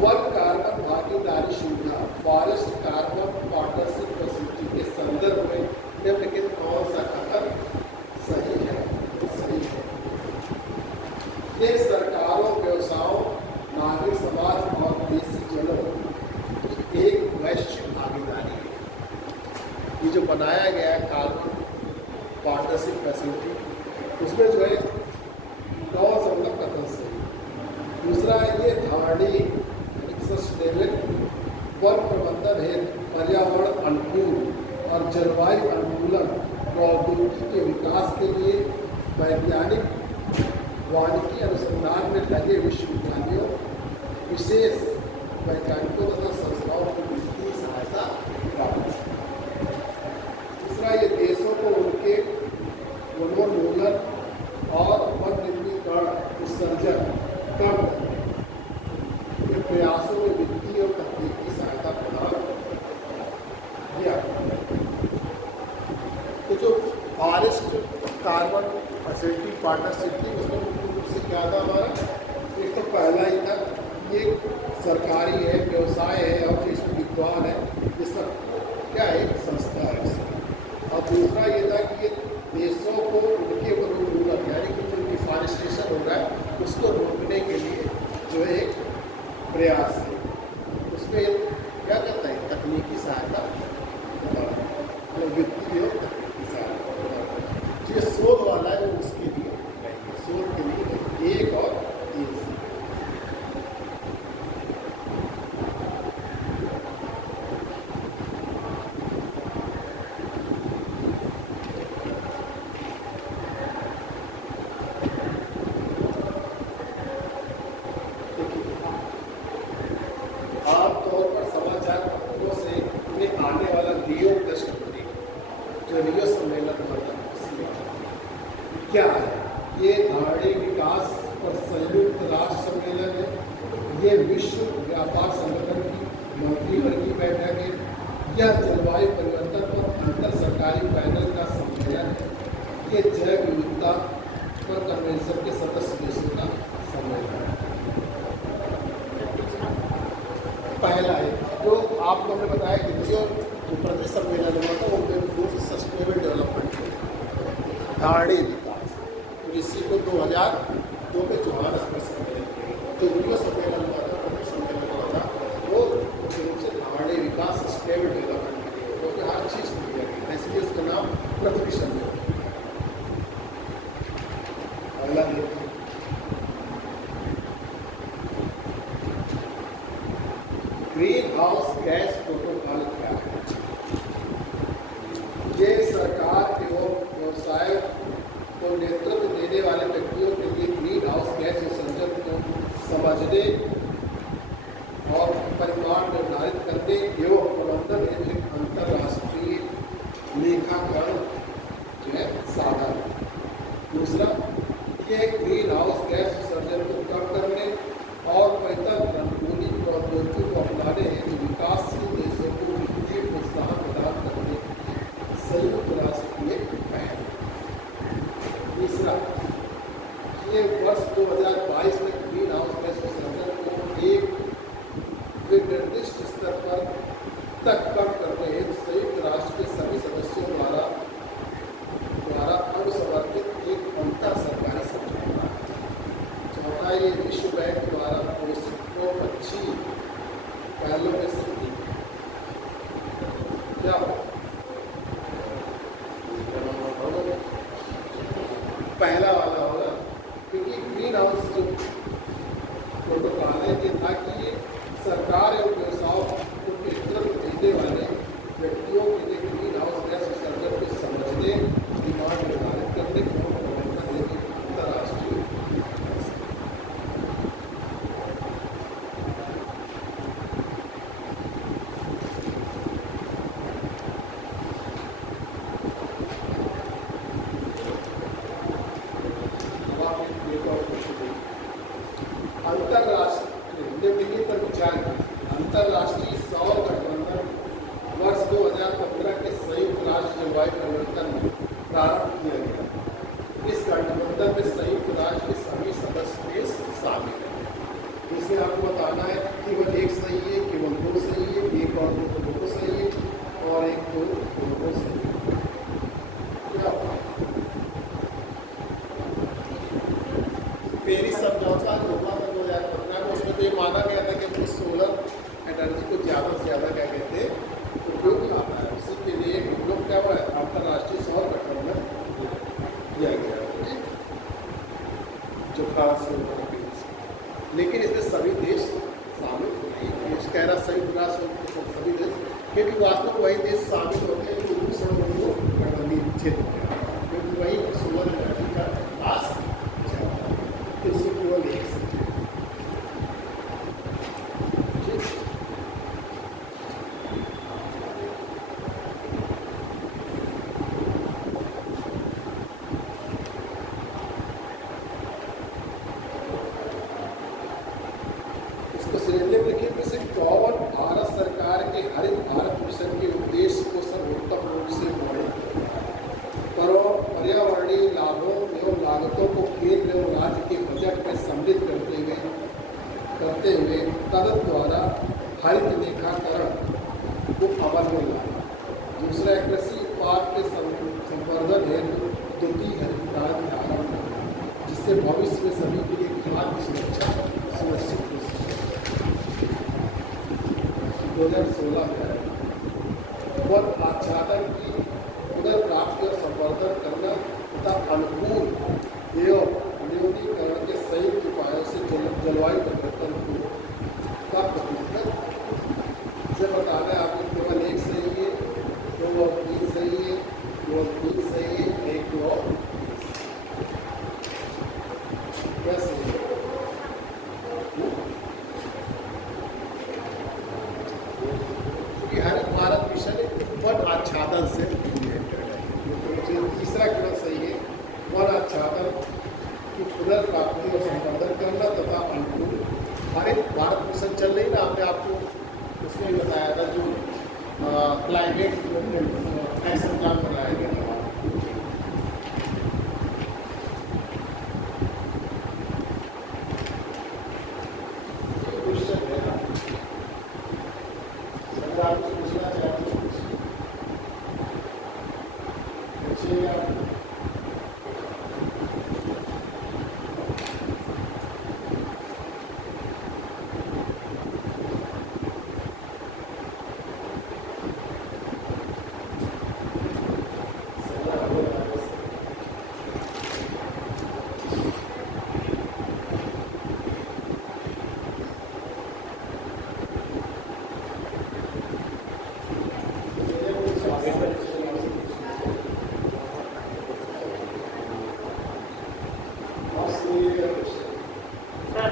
वन कार्बन भागीदारी सुविधा फॉरेस्ट कार्बन पार्टनरशिप फैसिलिटी के संदर्भ में निम्नलिखित कौन सा कथन सही है? सही है। ये सरकारों, व्यवसायों, नागरिक समाज और देशी जनों की एक वैश्विक भागीदारी है। ये जो बनाया गया है कार्बन पार्टनरशिप फैसिलिटी, उसमें जो है कौन सा मतलब कथन सही? दूसरा है ये धारणी सस्टेनेबल वन प्रबंधन है पर्यावरण अनुकूल और जलवायु अनुकूलन प्रौद्योगिकी के विकास के लिए वैज्ञानिक वानिकी अनुसंधान में लगे विश्वविद्यालयों, विशेष वैज्ञानिकों तथा संस्थाओं को वित्तीय सहायता प्राप्त। तीसरा ये देशों को उनके वनोन्मूलन और वन निर्मीकरण उत्सर्जन कम के प्रयासों में वित्तीय और तकनीकी सहायता प्रदान किया। तो जो फॉरेस्ट कार्बन फैसिलिटी पार्टनरशिप थी, उसमें मुख्य रूप से क्या था हमारा? एक तो पहला ही था, ये सरकारी है, व्यवसाय है और जो इसमें विद्वान है, ये सब क्या है? संस्था है। और दूसरा ये था कि ये देशों को उनके वनोन्मूलन यानी कि जो डिफॉरेस्टेशन हो रहा है उसको रोकने के लिए जो है एक प्रयास है। उसमें क्या करता है? तकनीकी सहायता, वित्तीय और तकनीकी सहायता। जो शोध वाला है वो उसके लिए शोध के लिए 1 और 3। आमतौर पर समाचार पत्रों से उन्हें आने वाला रियो प्लस 20 जो रियो सम्मेलन क्या है? ये धारणी विकास और संयुक्त राष्ट्र सम्मेलन है। ये विश्व व्यापार संगठन की मंत्रिवर्गीय बैठक है। यह जलवायु परिवर्तन पर अंतर सरकारी पैनल का सम्मेलन है। ये जैव विविधता पर कन्वेंशन के सदस्य देशों का सम्मेलन है। पहला है जो आपको हमने बताया कि जो प्रति सम्मेलन हुआ था वो सस्टेनेबल डेवलपमेंट धारणी विकास, इसी को 2002 में जोहान्सबर्ग सम्मेलन जो रियो सम्मेलन हुआ था, प्रति सम्मेलन हुआ था, वो मुख्य रूप से धारणी विकास सस्टेनेबल डेवलपमेंट के लिए, क्योंकि हर चीज़ को दिया गया, इसलिए उसका नाम पृथ्वी सम्मेलन। पहला ग्रीन हाउस गैस प्रोटोकॉल क्या है? ये सरकार एवं व्यवसाय को नेतृत्व देने वाले व्यक्तियों के लिए ग्रीन हाउस गैस उत्सर्जन को समझने और परिमाण निर्धारित करने एवं प्रबंधन हेतु एक अंतर्राष्ट्रीय कम करने हेतु संयुक्त राष्ट्र के सभी सदस्यों द्वारा अनुसमर्थित एक अंतर सरकारी समझौता है। चौथा, ये विश्व बैंक द्वारा घोषित बहुपक्षीय पहलों में से एक है। क्या पहला वाला होगा, क्योंकि ग्रीन हाउस जो प्रोटोकॉल है ये था कि ये सरकार एवं व्यवसायों को नेतृत्व देने वाले व्यक्तियों के लिए ग्रीन हाउस गैस उत्सर्जन को समझने, डिमांड निर्धारित करने और प्रबंधन करने की अंतर्राष्ट्रीय अंतर्राष्ट्रीय सौर गठबंधन वर्ष 2015 के संयुक्त राष्ट्र जलवायु परिवर्तन में प्रारंभ किया गया। इस गठबंधन में संयुक्त राष्ट्र के सभी सदस्य देश शामिल हैं। इसमें आपको बताना है कि केवल एक सही है, केवल दो सही है, एक और दो सही है, और एक दो सही है। पेरिस समझौता हुआ था 2015 में। उसमें तो ये माना गया था कि सोलर एनर्जी को ज़्यादा से ज़्यादा क्या कहते हैं उपयोग लाना है। उसी के लिए लोग क्या हुआ है, अंतर्राष्ट्रीय सौर गठबंधन किया गया है जो फ्रांस में हुआ पेरिस। लेकिन इसमें सभी देश शामिल नहीं है। कह रहा संयुक्त राष्ट्र सभी देश, क्योंकि वास्तव में वही देश शामिल होते हैं जो रूस और गठबंधी क्षेत्र में, क्योंकि वही सोलर एनर्जी का विकास केवल एक भारत सरकार के हरित भारत मिशन के उद्देश्य को सर्वोत्तम रूप से पर्यावरणीय लाभों एवं लागतों को केंद्र एवं राज्य के बजट में सम्मिलित करते हुए तद द्वारा हरित लेखाकरण को अमल में लाना। दूसरा, कृषि उत्पाद के संवर्धन हेतु द्वितीय हरित क्रांति आरंभ करना, जिससे भविष्य में सभी के लिए खाद्य सुरक्षा सुनिश्चित हो सके। 2016 में वन आच्छादन की पुनर्प्राप्ति और संवर्धन करना तथा अनुकूल एवं न्यूनीकरण के संयुक्त उपायों से जलवायु परिवर्तन का प्रतिबंध से बताना है। आपको केवल एक सही है, दो और तीन सही है, दो और तीन सही है, एक दो और कैसे हरित भारत मिशन वन आच्छादन से रिलेटेड है। तीसरा केवल सही है, वन आच्छादन की पुनर्प्राप्ति और संवर्धन करना तथा अनुकूल हरित भारत मिशन चल रही ना, हमने आपको उसमें बताया था जो क्लाइमेट एक्शन प्लान बनाया गया था। क्वेश्चन है आपको पूछना चाहते हैं, पूछिएगा। सर,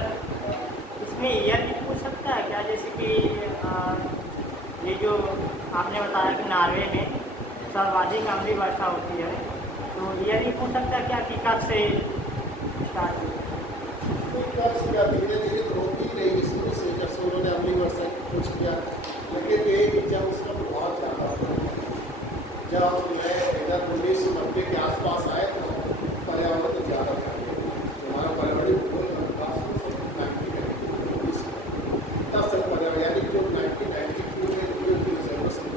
इसमें यह भी पूछ सकता है क्या, जैसे कि ये जो आपने बताया कि नॉर्वे में सर्वाधिक अम्लीय वर्षा होती है, तो यह भी पूछ सकता है क्या कि कब से स्टार्ट हुई? धीरे धीरे तो होती ही रही शुरू से, जब से उन्होंने अम्लीय वर्षा कुछ किया। लेकिन ये कि जब उसका बहुत ज़्यादा जब मैं इधर 1990 के आसपास आए तो पर्यावरण तो ज़्यादा था। हमारा पर्यावरणीय तब से पर्यावरण यानी जो 1992 में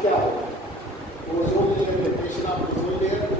क्या होगा? Ozone layer, depression of ozone layer